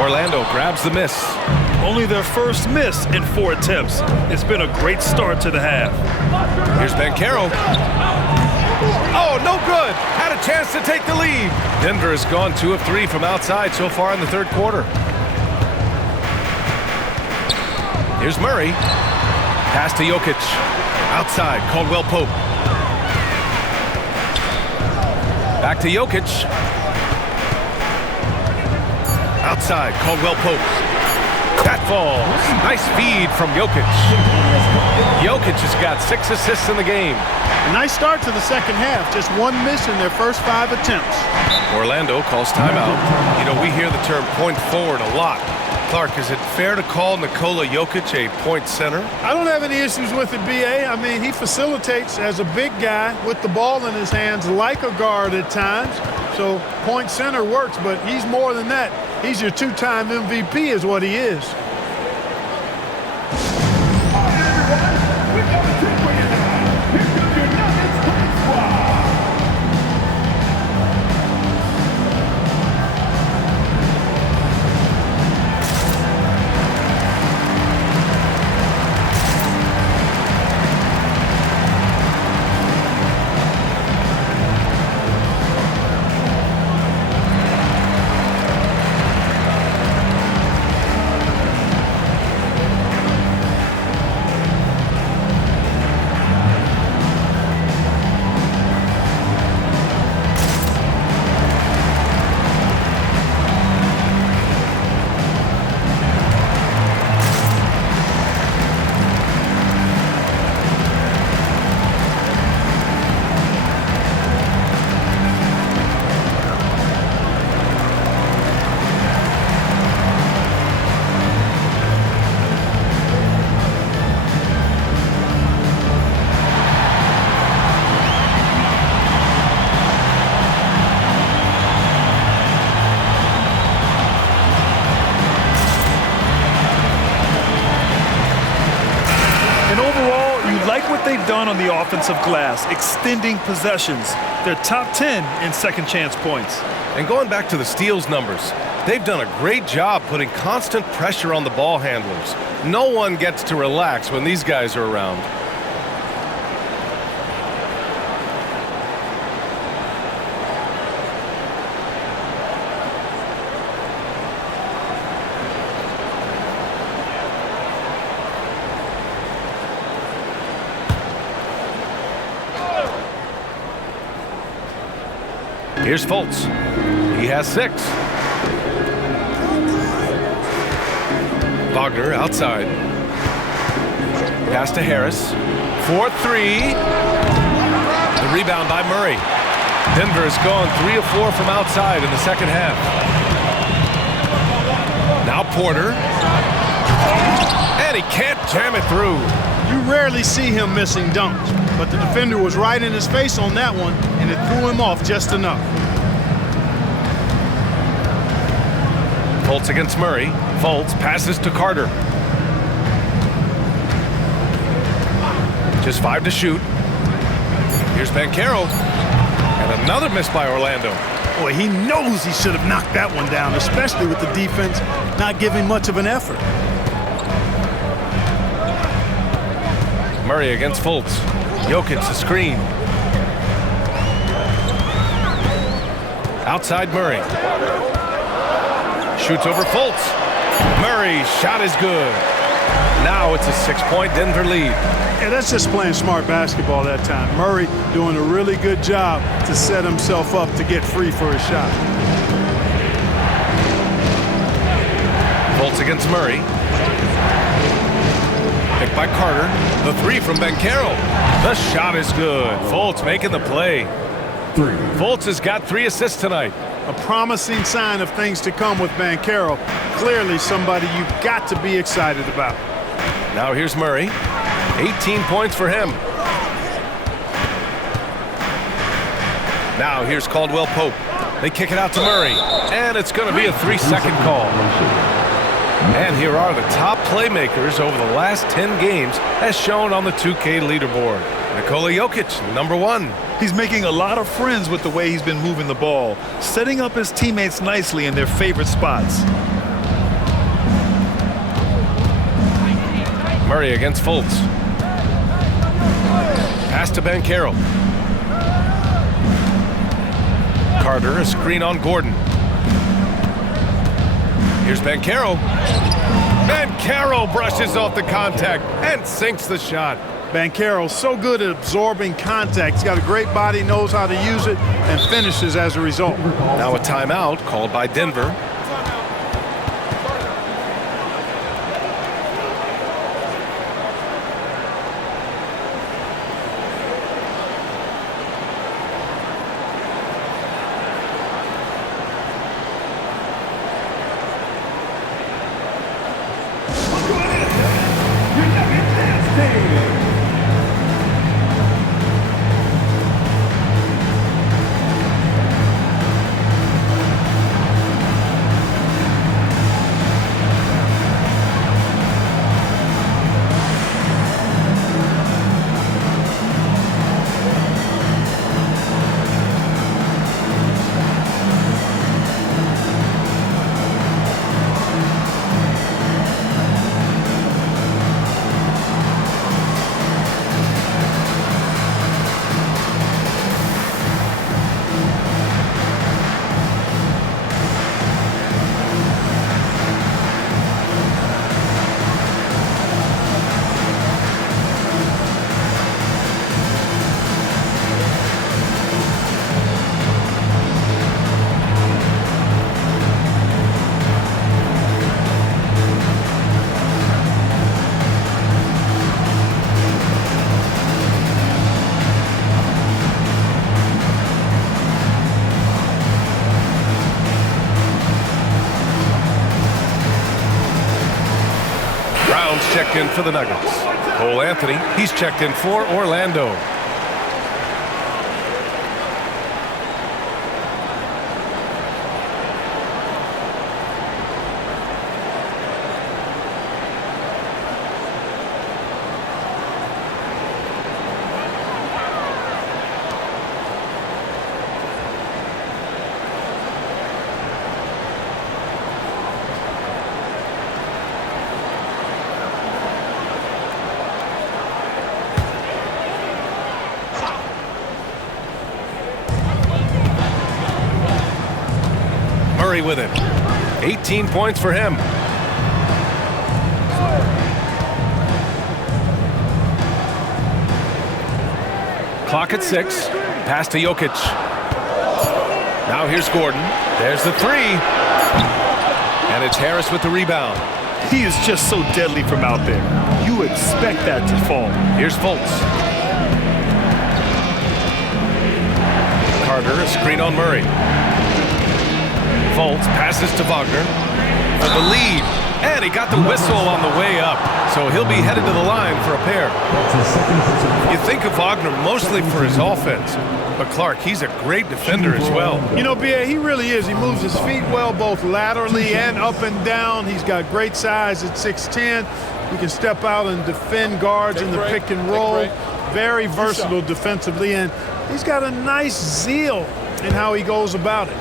Orlando grabs the miss. Only their first miss in 4 attempts. It's been a great start to the half. Here's Banchero. Oh, no good. Had a chance to take the lead. Denver has gone 2 of 3 from outside so far in the third quarter. Here's Murray. Pass to Jokic. Outside, Caldwell Pope. Back to Jokic. Outside, Caldwell Pope. That falls. Nice feed from Jokic. Jokic has got 6 assists in the game. A nice start to the second half. Just 1 miss in their first 5 attempts. Orlando calls timeout. You know, we hear the term point forward a lot. Clark, is it fair to call Nikola Jokic a point center? I don't have any issues with it, B.A. I mean, he facilitates as a big guy with the ball in his hands like a guard at times. So point center works, but he's more than that. He's your 2-time MVP is what he is. They've done on the offensive glass, extending possessions. They're top 10 in second chance points. And going back to the steals numbers, they've done a great job putting constant pressure on the ball handlers. No one gets to relax when these guys are around. Here's Fultz. He has 6. Wagner outside. Pass to Harris. 4-3. The rebound by Murray. Denver has gone 3 of 4 from outside in the second half. Now Porter. And he can't jam it through. You rarely see him missing dunks, but the defender was right in his face on that one, and it threw him off just enough. Fultz against Murray. Fultz passes to Carter. Just 5 to shoot. Here's Banchero. And another miss by Orlando. Boy, he knows he should have knocked that one down, especially with the defense not giving much of an effort. Murray against Fultz. Jokic the screen. Outside Murray. Shoots over Fultz. Murray's shot is good. Now it's a 6-point Denver lead. Yeah, that's just playing smart basketball that time. Murray doing a really good job to set himself up to get free for his shot. Fultz against Murray. Picked by Carter. The 3 from Banchero. The shot is good. Fultz making the play. Fultz has got 3 assists tonight. A promising sign of things to come with Banchero. Clearly somebody you've got to be excited about. Now here's Murray. 18 points for him. Now here's Caldwell Pope. They kick it out to Murray. And it's going to be a 3-second call. And here are the top playmakers over the last 10 games as shown on the 2K leaderboard. Nikola Jokic, number 1. He's making a lot of friends with the way he's been moving the ball, setting up his teammates nicely in their favorite spots. Murray against Fultz. Pass to Banchero. Carter, a screen on Gordon. Here's Banchero. Banchero brushes off the contact and sinks the shot. Banchero so good at absorbing contact. He's got a great body, knows how to use it, and finishes as a result. Now a timeout called by Denver. Checked in for the Nuggets. Cole Anthony, he's checked in for Orlando. With it. 18 points for him. Clock at 6. Pass to Jokic. Now here's Gordon. There's the 3. And it's Harris with the rebound. He is just so deadly from out there. You expect that to fall. Here's Fultz. Carter, a screen on Murray. Foltz passes to Wagner for the lead. And he got the whistle on the way up, so he'll be headed to the line for a pair. You think of Wagner mostly for his offense, but Clark, he's a great defender as well. You know, B.A., he really is. He moves his feet well, both laterally and up and down. He's got great size at 6'10". He can step out and defend guards in the pick and roll. Very versatile defensively, and he's got a nice zeal in how he goes about it.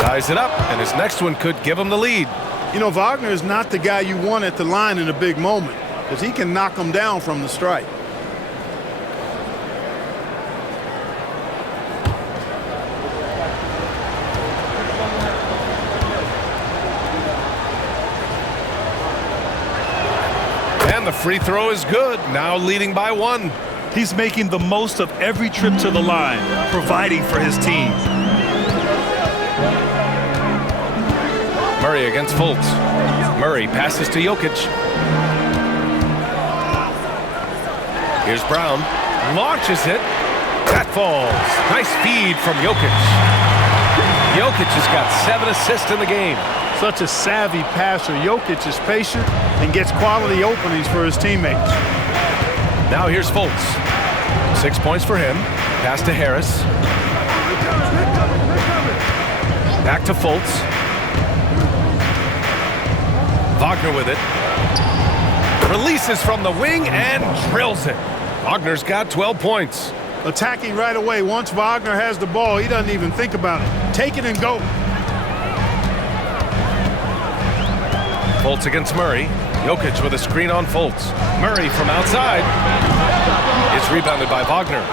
Ties it up, and his next one could give him the lead. You know, Wagner is not the guy you want at the line in a big moment, because he can knock him down from the stripe. And the free throw is good, now leading by 1. He's making the most of every trip to the line, providing for his team. Murray against Foltz. Murray passes to Jokic. Here's Brown. Launches it. That falls. Nice feed from Jokic. Jokic has got 7 assists in the game. Such a savvy passer. Jokic is patient and gets quality openings for his teammates. Now here's Foltz. 6 points for him. Pass to Harris. Back to Foltz. Wagner with it. Releases from the wing and drills it. Wagner's got 12 points. Attacking right away. Once Wagner has the ball, he doesn't even think about it. Take it and go. Foltz against Murray. Jokic with a screen on Foltz. Murray from outside. It's rebounded by Wagner.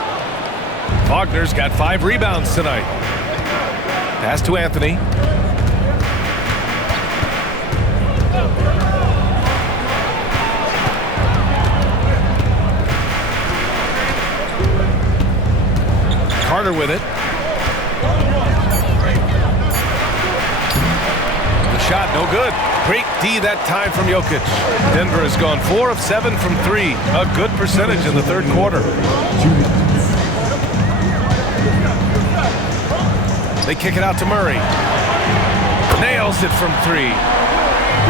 Wagner's got 5 rebounds tonight. Pass to Anthony. Carter with it. The shot no good. Great D that time from Jokic. Denver has gone 4 of 7 from 3. A good percentage in the third quarter. They kick it out to Murray. Nails it from 3.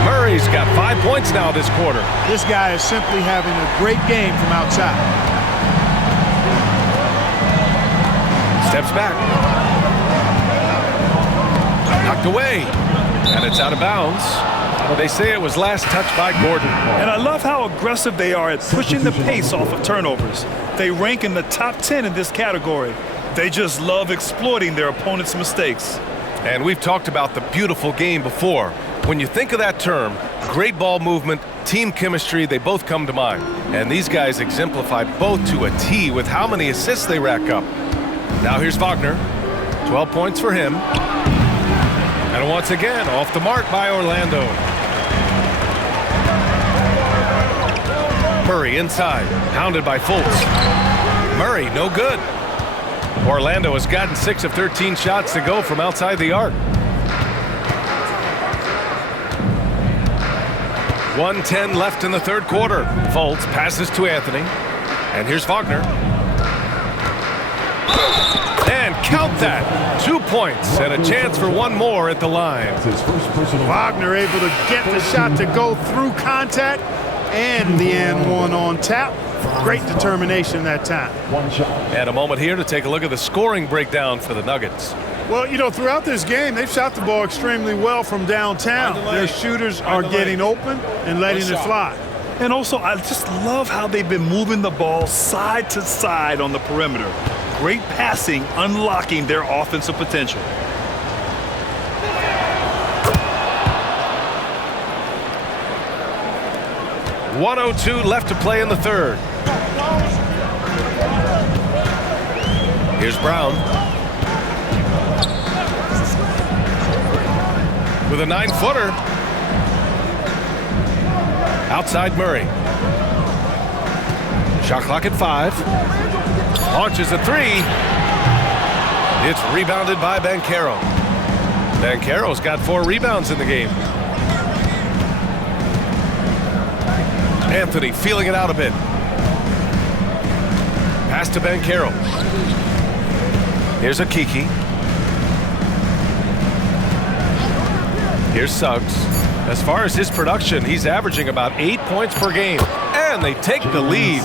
Murray's got 5 points now this quarter. This guy is simply having a great game from outside. Steps back. Knocked away. And it's out of bounds. They say it was last touched by Gordon. And I love how aggressive they are at pushing the pace off of turnovers. They rank in the top 10 in this category. They just love exploiting their opponent's mistakes. And we've talked about the beautiful game before. When you think of that term, great ball movement, team chemistry, they both come to mind. And these guys exemplify both to a T with how many assists they rack up. Now here's Wagner. 12 points for him. And once again, off the mark by Orlando. Murray inside, pounded by Foltz. Murray, no good. Orlando has gotten 6 of 13 shots to go from outside the arc. 1:10 left in the third quarter. Foltz passes to Anthony. And here's Wagner. And count that. 2 points and a chance for one more at the line. Wagner able to get the shot to go through contact and the and one on tap. Great determination that time. And a moment here to take a look at the scoring breakdown for the Nuggets. Well, you know, throughout this game, they've shot the ball extremely well from downtown. Their shooters are getting open and letting it fly. And also, I just love how they've been moving the ball side to side on the perimeter. Great passing, unlocking their offensive potential. .102 left to play in the third. Here's Brown. With a 9-footer. Outside Murray. Shot clock at 5. Launches a 3. It's rebounded by Banchero. Banchero's got 4 rebounds in the game. Anthony feeling it out a bit. Pass to Banchero. Here's Akiki. Here's Suggs. As far as his production, he's averaging about 8 points per game. And they take the lead.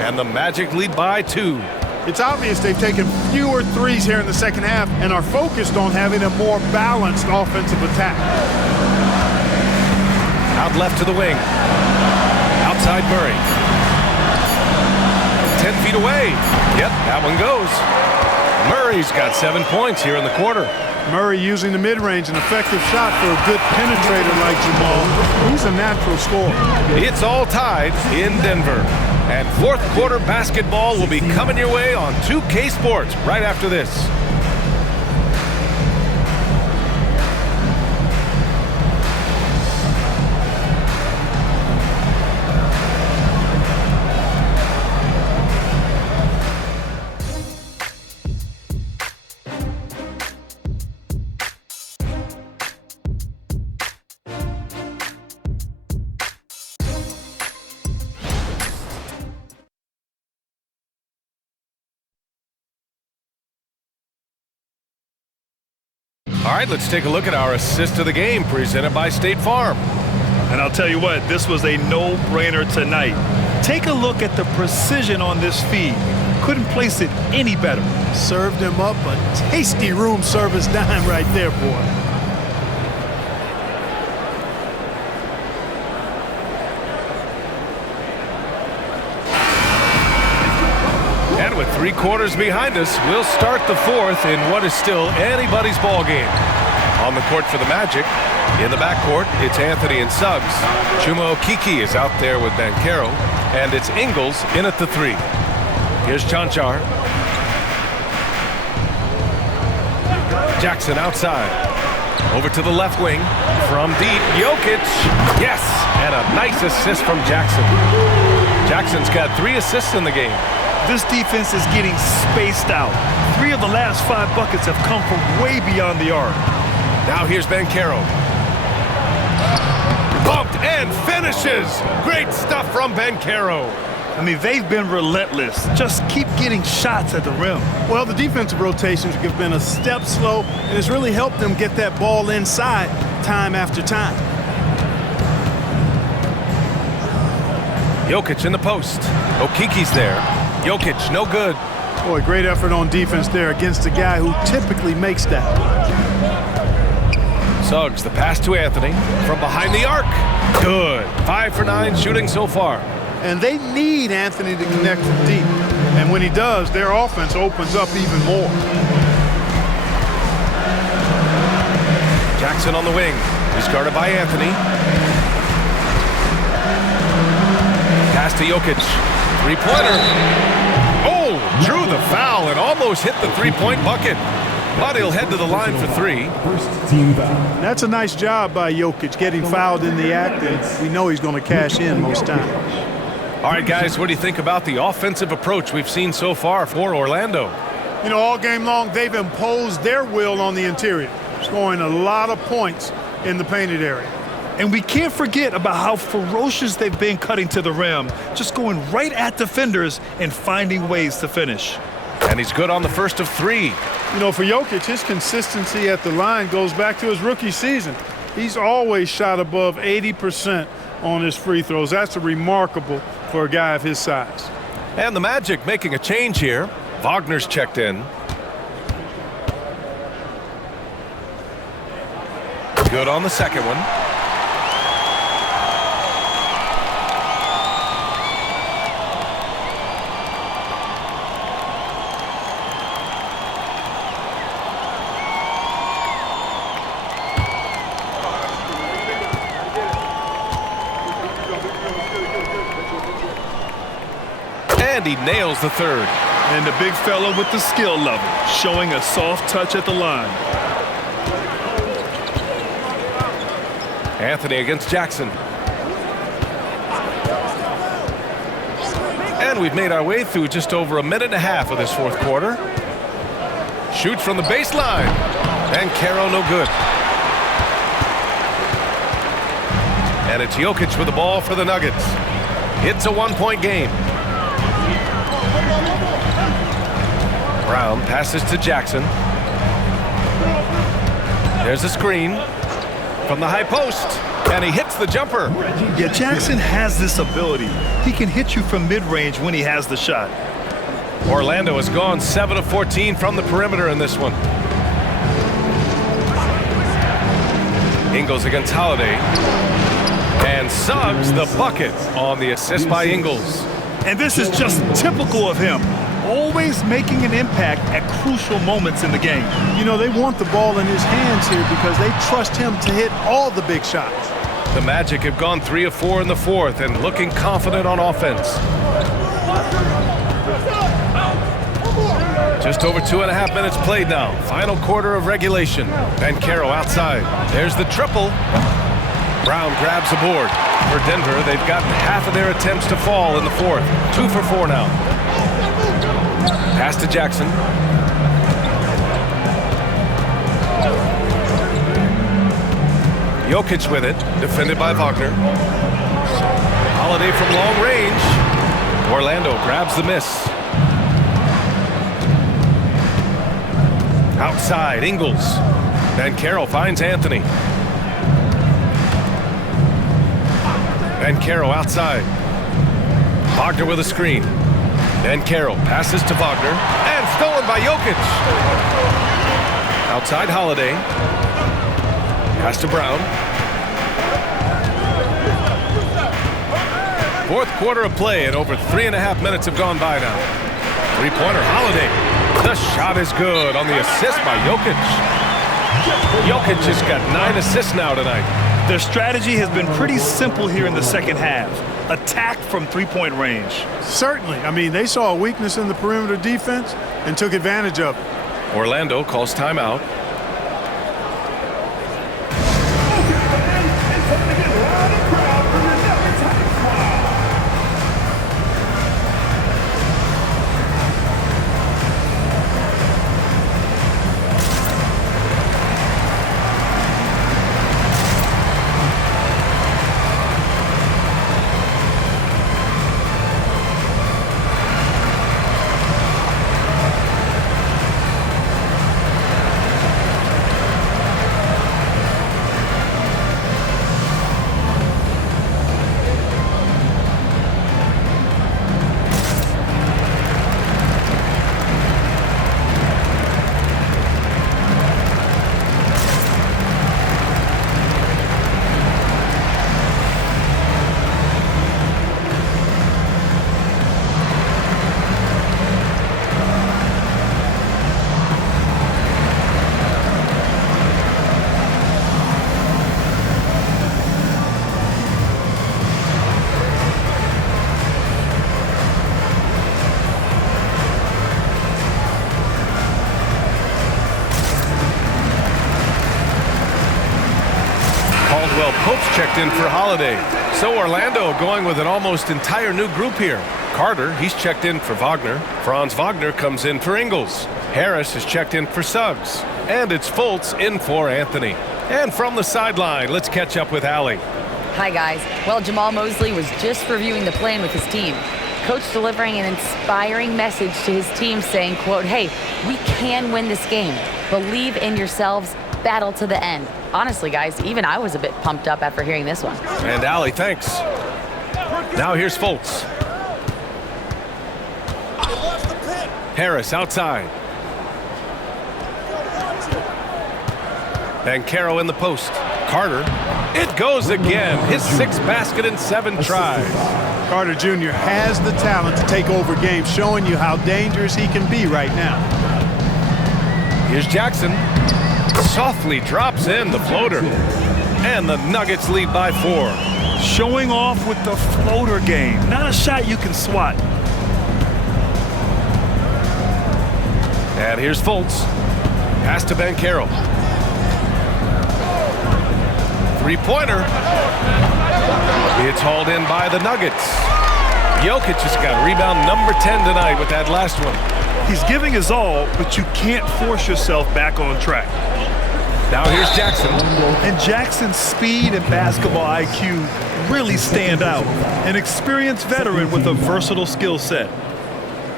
And the Magic lead by 2. It's obvious they've taken fewer threes here in the second half and are focused on having a more balanced offensive attack. Out left to the wing. Outside Murray. 10 feet away. Yep, that one goes. Murray's got 7 points here in the quarter. Murray using the mid-range, an effective shot for a good penetrator like Jamal. He's a natural scorer. It's all tied in Denver. And fourth quarter basketball will be coming your way on 2K Sports right after this. All right, let's take a look at our assist of the game presented by State Farm. And I'll tell you what, this was a no-brainer tonight. Take a look at the precision on this feed. Couldn't place it any better. Served him up a tasty room service dime right there, boy. And with 3 quarters behind us, we'll start the fourth in what is still anybody's ball game. On the court for the Magic, in the backcourt, it's Anthony and Suggs. Chuma Okeke is out there with Banchero, and it's Ingles in at the 3. Here's Chanchar. Jackson outside. Over to the left wing. From deep, Jokic. Yes! And a nice assist from Jackson. Jackson's got 3 assists in the game. This defense is getting spaced out. 3 of the last 5 buckets have come from way beyond the arc. Now here's Banchero. Bumped and finishes. Great stuff from Banchero. I mean, they've been relentless. Just keep getting shots at the rim. Well, the defensive rotations have been a step slow, and it's really helped them get that ball inside time after time. Jokic in the post. Okeke's there. Jokic, no good. Boy, great effort on defense there against a guy who typically makes that. Suggs, the pass to Anthony from behind the arc. Good. 5 for 9 shooting so far. And they need Anthony to connect from deep. And when he does, their offense opens up even more. Jackson on the wing. He's guarded by Anthony. Pass to Jokic. 3-pointer. Oh, drew the foul and almost hit the 3-point bucket. But he'll head to the line for 3. First team foul. That's a nice job by Jokic, getting fouled in the act, and we know he's going to cash in most times. All right, guys, what do you think about the offensive approach we've seen so far for Orlando? You know, all game long, they've imposed their will on the interior, scoring a lot of points in the painted area. And we can't forget about how ferocious they've been cutting to the rim, just going right at defenders and finding ways to finish. And he's good on the first of 3. You know, for Jokic, his consistency at the line goes back to his rookie season. He's always shot above 80% on his free throws. That's remarkable for a guy of his size. And the Magic making a change here. Wagner's checked in. Good on the second one. And he nails the third. And the big fella with the skill level, showing a soft touch at the line. Anthony against Jackson. And we've made our way through just over a minute and a half of this fourth quarter. Shoots from the baseline. And Caro no good. And it's Jokic with the ball for the Nuggets. It's a 1-point game. Brown passes to Jackson. There's a screen from the high post, and he hits the jumper. Yeah, Jackson has this ability. He can hit you from mid-range when he has the shot. Orlando has gone 7 of 14 from the perimeter in this one. Ingles against Holiday. And Suggs the bucket on the assist by Ingles. And this is just typical of him. Always making an impact at crucial moments in the game. You know, they want the ball in his hands here because they trust him to hit all the big shots. The Magic have gone 3 of 4 in the fourth and looking confident on offense. Just over 2.5 minutes played now. Final quarter of regulation. Banchero outside. There's the triple. Brown grabs the board. For Denver, they've gotten half of their attempts to fall in the fourth. 2 for 4 now. Pass to Jackson. Jokic with it, defended by Wagner. Holiday from long range. Orlando grabs the miss. Outside, Ingles. Banchero finds Anthony. Banchero outside. Wagner with a screen. Banchero passes to Wagner and stolen by Jokic. Outside Holiday. Pass to Brown. Fourth quarter of play and over 3.5 minutes have gone by now. Three-pointer Holiday. The shot is good on the assist by Jokic. Jokic has got 9 assists now tonight. Their strategy has been pretty simple here in the second half. Attack from three-point range. Certainly. I mean, they saw a weakness in the perimeter defense and took advantage of it. Orlando calls timeout. Pope's checked in for Holiday. So Orlando going with an almost entire new group here. Carter, he's checked in for Wagner. Franz Wagner comes in for Ingles. Harris is checked in for Suggs. And it's Fultz in for Anthony. And from the sideline, let's catch up with Allie. Hi, guys. Well, Jamal Mosley was just reviewing the plan with his team. Coach delivering an inspiring message to his team saying, quote, "Hey, we can win this game. Believe in yourselves. Battle to the end." Honestly, guys, even I was a bit pumped up after hearing this one. And Allie, thanks. Now here's Fultz. Harris outside. Banchero in the post. Carter. It goes again. His 6th basket in 7 tries. Carter Jr. has the talent to take over games, showing you how dangerous he can be right now. Here's Jackson. Softly drops in the floater. And the Nuggets lead by 4. Showing off with the floater game. Not a shot you can swat. And here's Fultz. Pass to Banchero. Three-pointer. It's hauled in by the Nuggets. Jokic has got rebound number 10 tonight with that last one. He's giving his all, but you can't force yourself back on track. Now here's Jackson. And Jackson's speed and basketball IQ really stand out. An experienced veteran with a versatile skill set.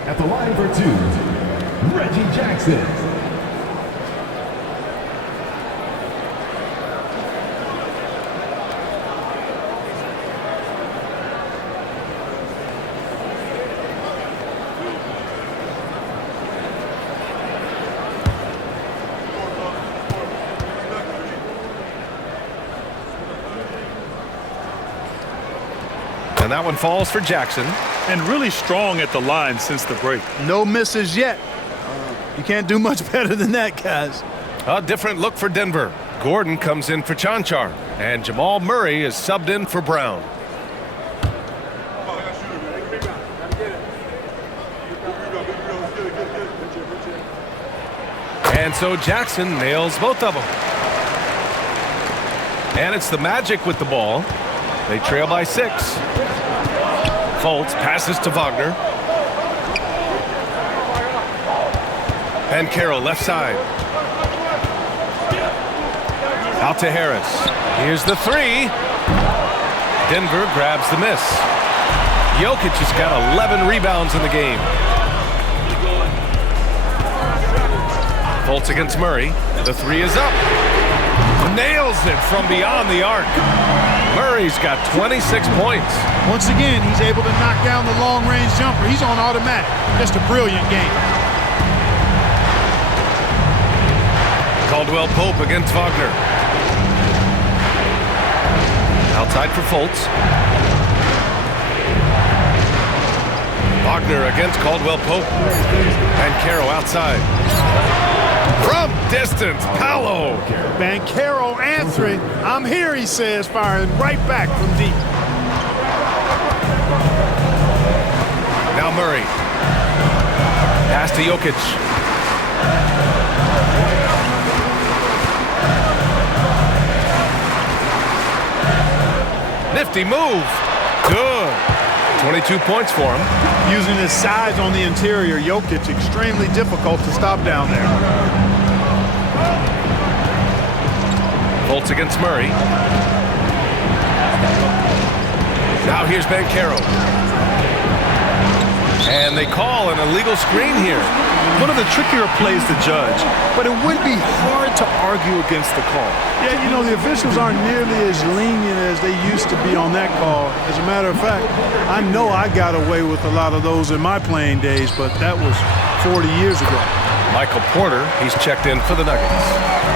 At the line for 2, Reggie Jackson. And that one falls for Jackson. And really strong at the line since the break. No misses yet. You can't do much better than that, guys. A different look for Denver. Gordon comes in for Chanchar, and Jamal Murray is subbed in for Brown. And so Jackson nails both of them. And it's the Magic with the ball. They trail by 6. Fultz passes to Wagner. Banchero left side. Out to Harris. Here's the 3. Denver grabs the miss. Jokic has got 11 rebounds in the game. Fultz against Murray. The 3 is up. Nails it from beyond the arc. Murray's got 26 points. Once again, he's able to knock down the long-range jumper. He's on automatic. Just a brilliant game. Caldwell Pope against Wagner. Outside for Fultz. Wagner against Caldwell Pope. And Banchero outside. From distance, Paolo. Banchero answering. I'm here, he says, firing right back from deep. Now Murray. Pass to Jokic. Nifty move. Good. 22 points for him. Using his size on the interior, Jokic extremely difficult to stop down there. Fultz against Murray. Now here's Banchero. And they call an illegal screen here. One of the trickier plays to judge, but it would be hard to argue against the call. Yeah, you know, the officials aren't nearly as lenient as they used to be on that call. As a matter of fact, I know I got away with a lot of those in my playing days, but that was 40 years ago. Michael Porter, he's checked in for the Nuggets.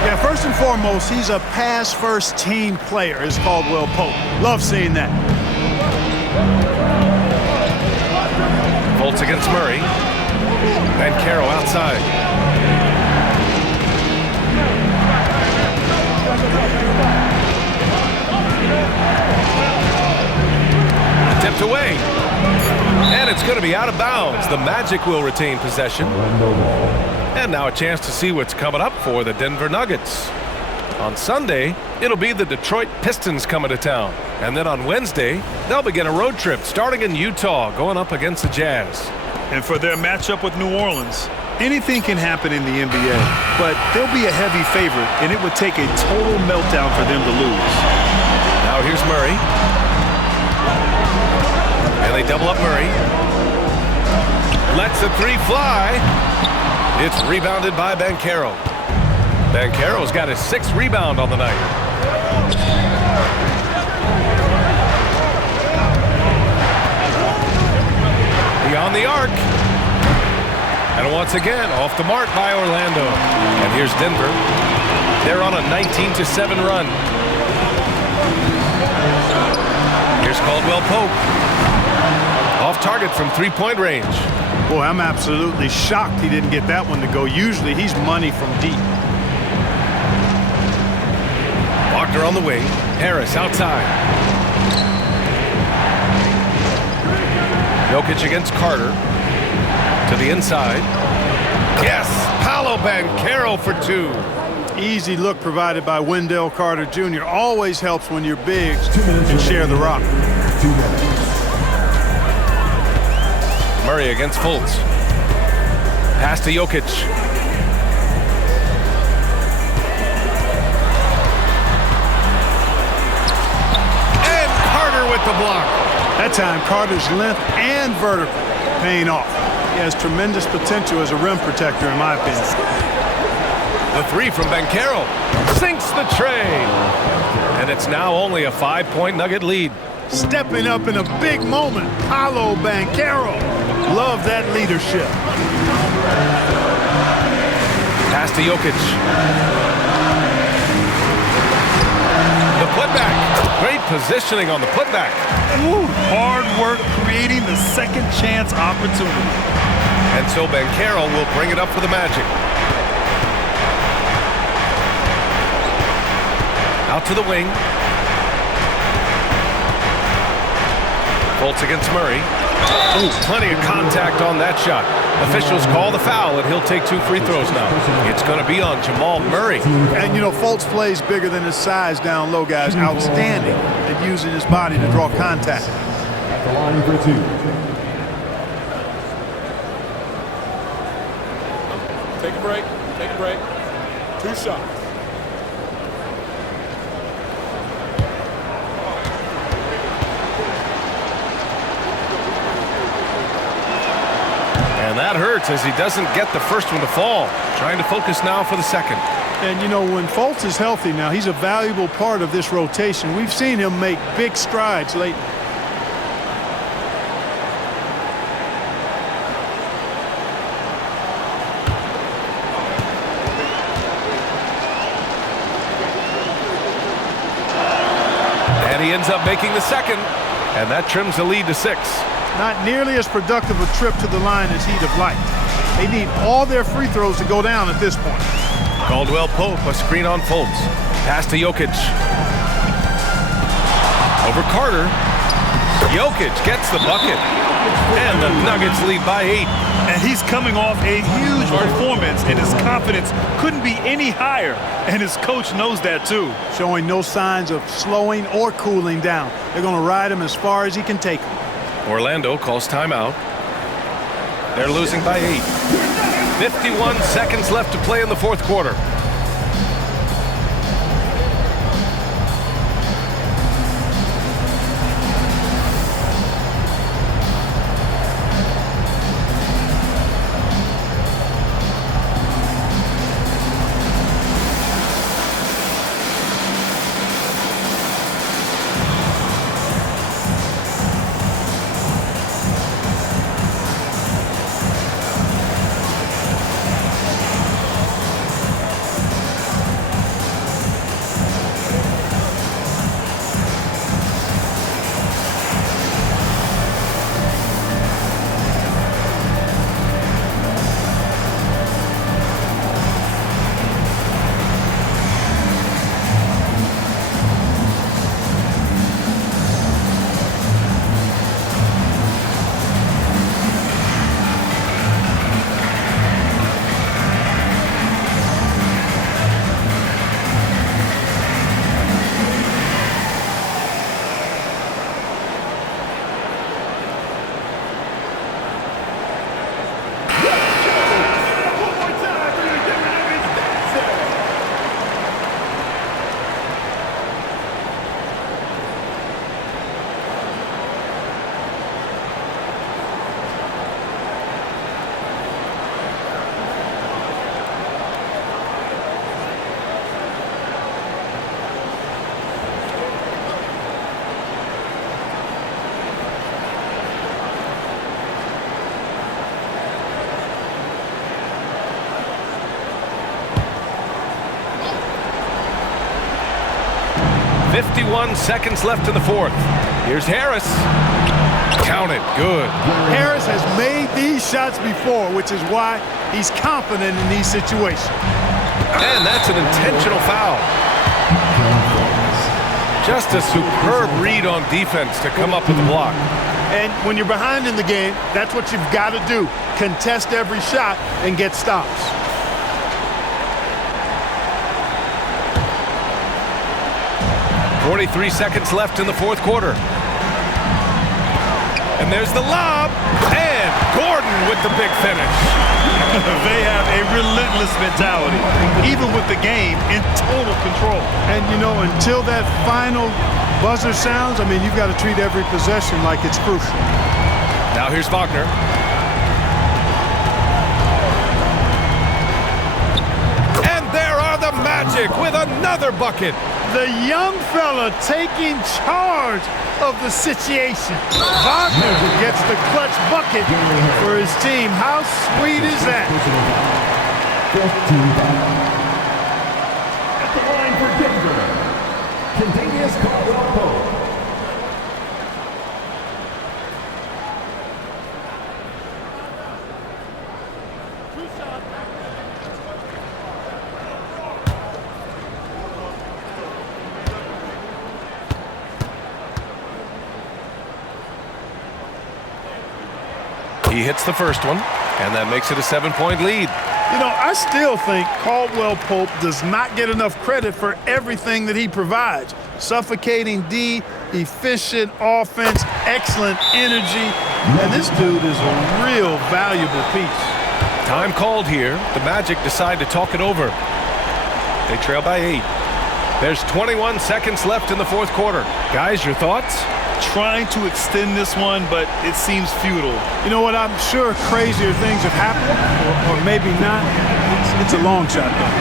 Yeah, first and foremost, he's a pass-first team player, is Caldwell Pope. Love seeing that. Fultz against Murray. Banchero outside. Tipped away. And it's going to be out of bounds. The Magic will retain possession. And now a chance to see what's coming up for the Denver Nuggets. On Sunday, it'll be the Detroit Pistons coming to town. And then on Wednesday, they'll begin a road trip starting in Utah, going up against the Jazz. And for their matchup with New Orleans, anything can happen in the NBA, but they'll be a heavy favorite, and it would take a total meltdown for them to lose. Now here's Murray. And they double up Murray. Lets the 3 fly. It's rebounded by Banchero. Banchero's got his 6th rebound on the night. Beyond the arc. And once again, off the mark by Orlando. And here's Denver. They're on a 19-7 run. Here's Caldwell Pope. Off target from 3-point range. Boy, I'm absolutely shocked he didn't get that one to go. Usually he's money from deep. Wagner on the wing. Harris outside. Jokic against Carter. To the inside. Yes! Paolo Banchero for 2. Easy look provided by Wendell Carter Jr. Always helps when your bigs can share the rock. 2 minutes. Murray against Fultz. Pass to Jokic. And Carter with the block. That time, Carter's length and vertical paying off. He has tremendous potential as a rim protector, in my opinion. The three from Banchero sinks the tray. And it's now only a 5-point Nugget lead. Stepping up in a big moment, Paolo Banchero. Love that leadership. Pass to Jokic. The putback. Great positioning on the putback. Ooh, hard work creating the second chance opportunity. And so Banchero will bring it up for the Magic. Out to the wing. Fultz against Murray. Ooh, plenty of contact on that shot. Officials call the foul, and he'll take 2 free throws now. It's going to be on Jamal Murray. And, you know, Fultz plays bigger than his size down low, guys. Outstanding at using his body to draw contact. At the line for 2. Take a break. Take a break. 2 shots. And that hurts as he doesn't get the first one to fall. Trying to focus now for the second. And, you know, when Fultz is healthy now, he's a valuable part of this rotation. We've seen him make big strides lately. And he ends up making the second. And that trims the lead to 6. Not nearly as productive a trip to the line as he'd have liked. They need all their free throws to go down at this point. Caldwell Pope, a screen on Fultz. Pass to Jokic. Over Carter. Jokic gets the bucket. And the Nuggets lead by 8. And he's coming off a huge performance, and his confidence couldn't be any higher. And his coach knows that too. Showing no signs of slowing or cooling down. They're going to ride him as far as he can take him. Orlando calls timeout. They're losing by 8. 51 seconds left to play in the fourth quarter. .51 seconds left in the fourth. Here's Harris. Count it. Good. Harris has made these shots before, which is why he's confident in these situations. And that's an intentional foul. Just a superb read on defense to come up with the block. And when you're behind in the game, that's what you've got to do. Contest every shot and get stops. .43 seconds left in the fourth quarter. And there's the lob. And Gordon with the big finish. They have a relentless mentality, even with the game in total control. And, you know, until that final buzzer sounds, I mean, you've got to treat every possession like it's crucial. Now here's Wagner. the Magic with another bucket. The young fella taking charge of the situation. Wagner gets the clutch bucket for his team. How sweet is that? At the line for Denver, Contagious Caldwell-Pope. He hits the first one, and that makes it a 7-point lead. You know, I still think Caldwell-Pope does not get enough credit for everything that he provides. Suffocating D, efficient offense, excellent energy. And this dude is a real valuable piece. Time called here. The Magic decide to talk it over. They trail by 8. There's 21 seconds left in the fourth quarter. Guys, your thoughts? Trying to extend this one, but it seems futile. You know what? I'm sure crazier things have happened, or maybe not. It's a long shot, though.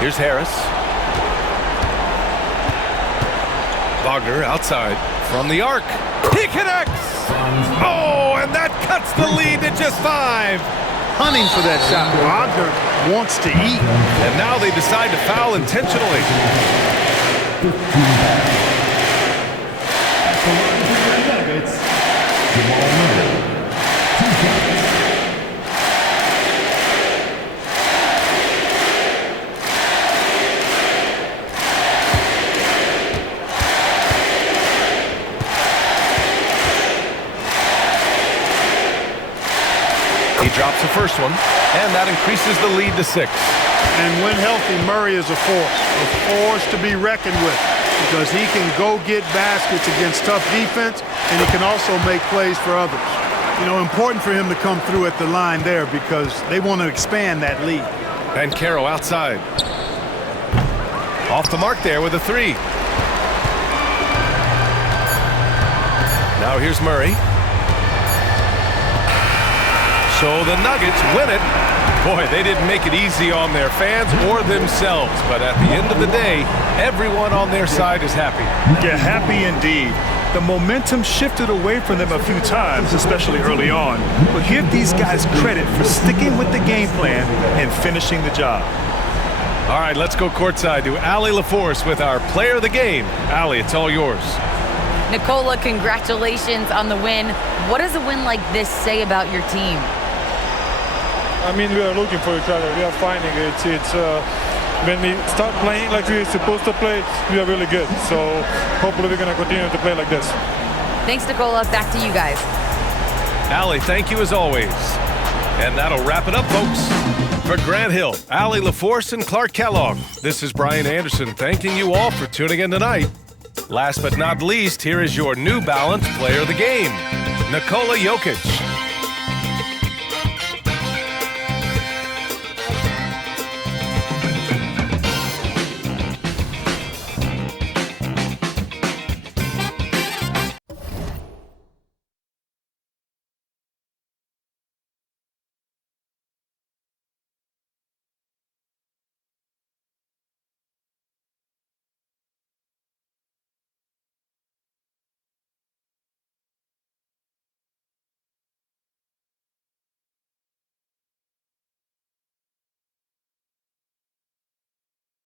Here's Harris. Wagner outside from the arc. He connects! Oh, and that cuts the lead to just 5. Hunting for that shot. Wagner wants to eat. And now they decide to foul intentionally. He drops the first one, and that increases the lead to 6. And when healthy, Murray is a force to be reckoned with, because he can go get baskets against tough defense, and he can also make plays for others. You know, important for him to come through at the line there because they want to expand that lead. Banchero outside. Off the mark there with a 3. Now here's Murray. So the Nuggets win it. Boy, they didn't make it easy on their fans or themselves, but at the end of the day, everyone on their side is happy. Yeah, happy indeed. The momentum shifted away from them a few times, especially early on. But give these guys credit for sticking with the game plan and finishing the job. All right, let's go courtside to Allie LaForce with our player of the game. Allie, it's all yours. Nicola, congratulations on the win. What does a win like this say about your team? I mean, we are looking for each other. We are finding it. It's when we start playing like we're supposed to play, we are really good. So hopefully we're going to continue to play like this. Thanks, Nicola. Back to you guys. Allie, thank you as always. And that'll wrap it up, folks. For Grant Hill, Allie LaForce, and Clark Kellogg, this is Brian Anderson thanking you all for tuning in tonight. Last but not least, here is your New Balance Player of the Game, Nikola Jokic.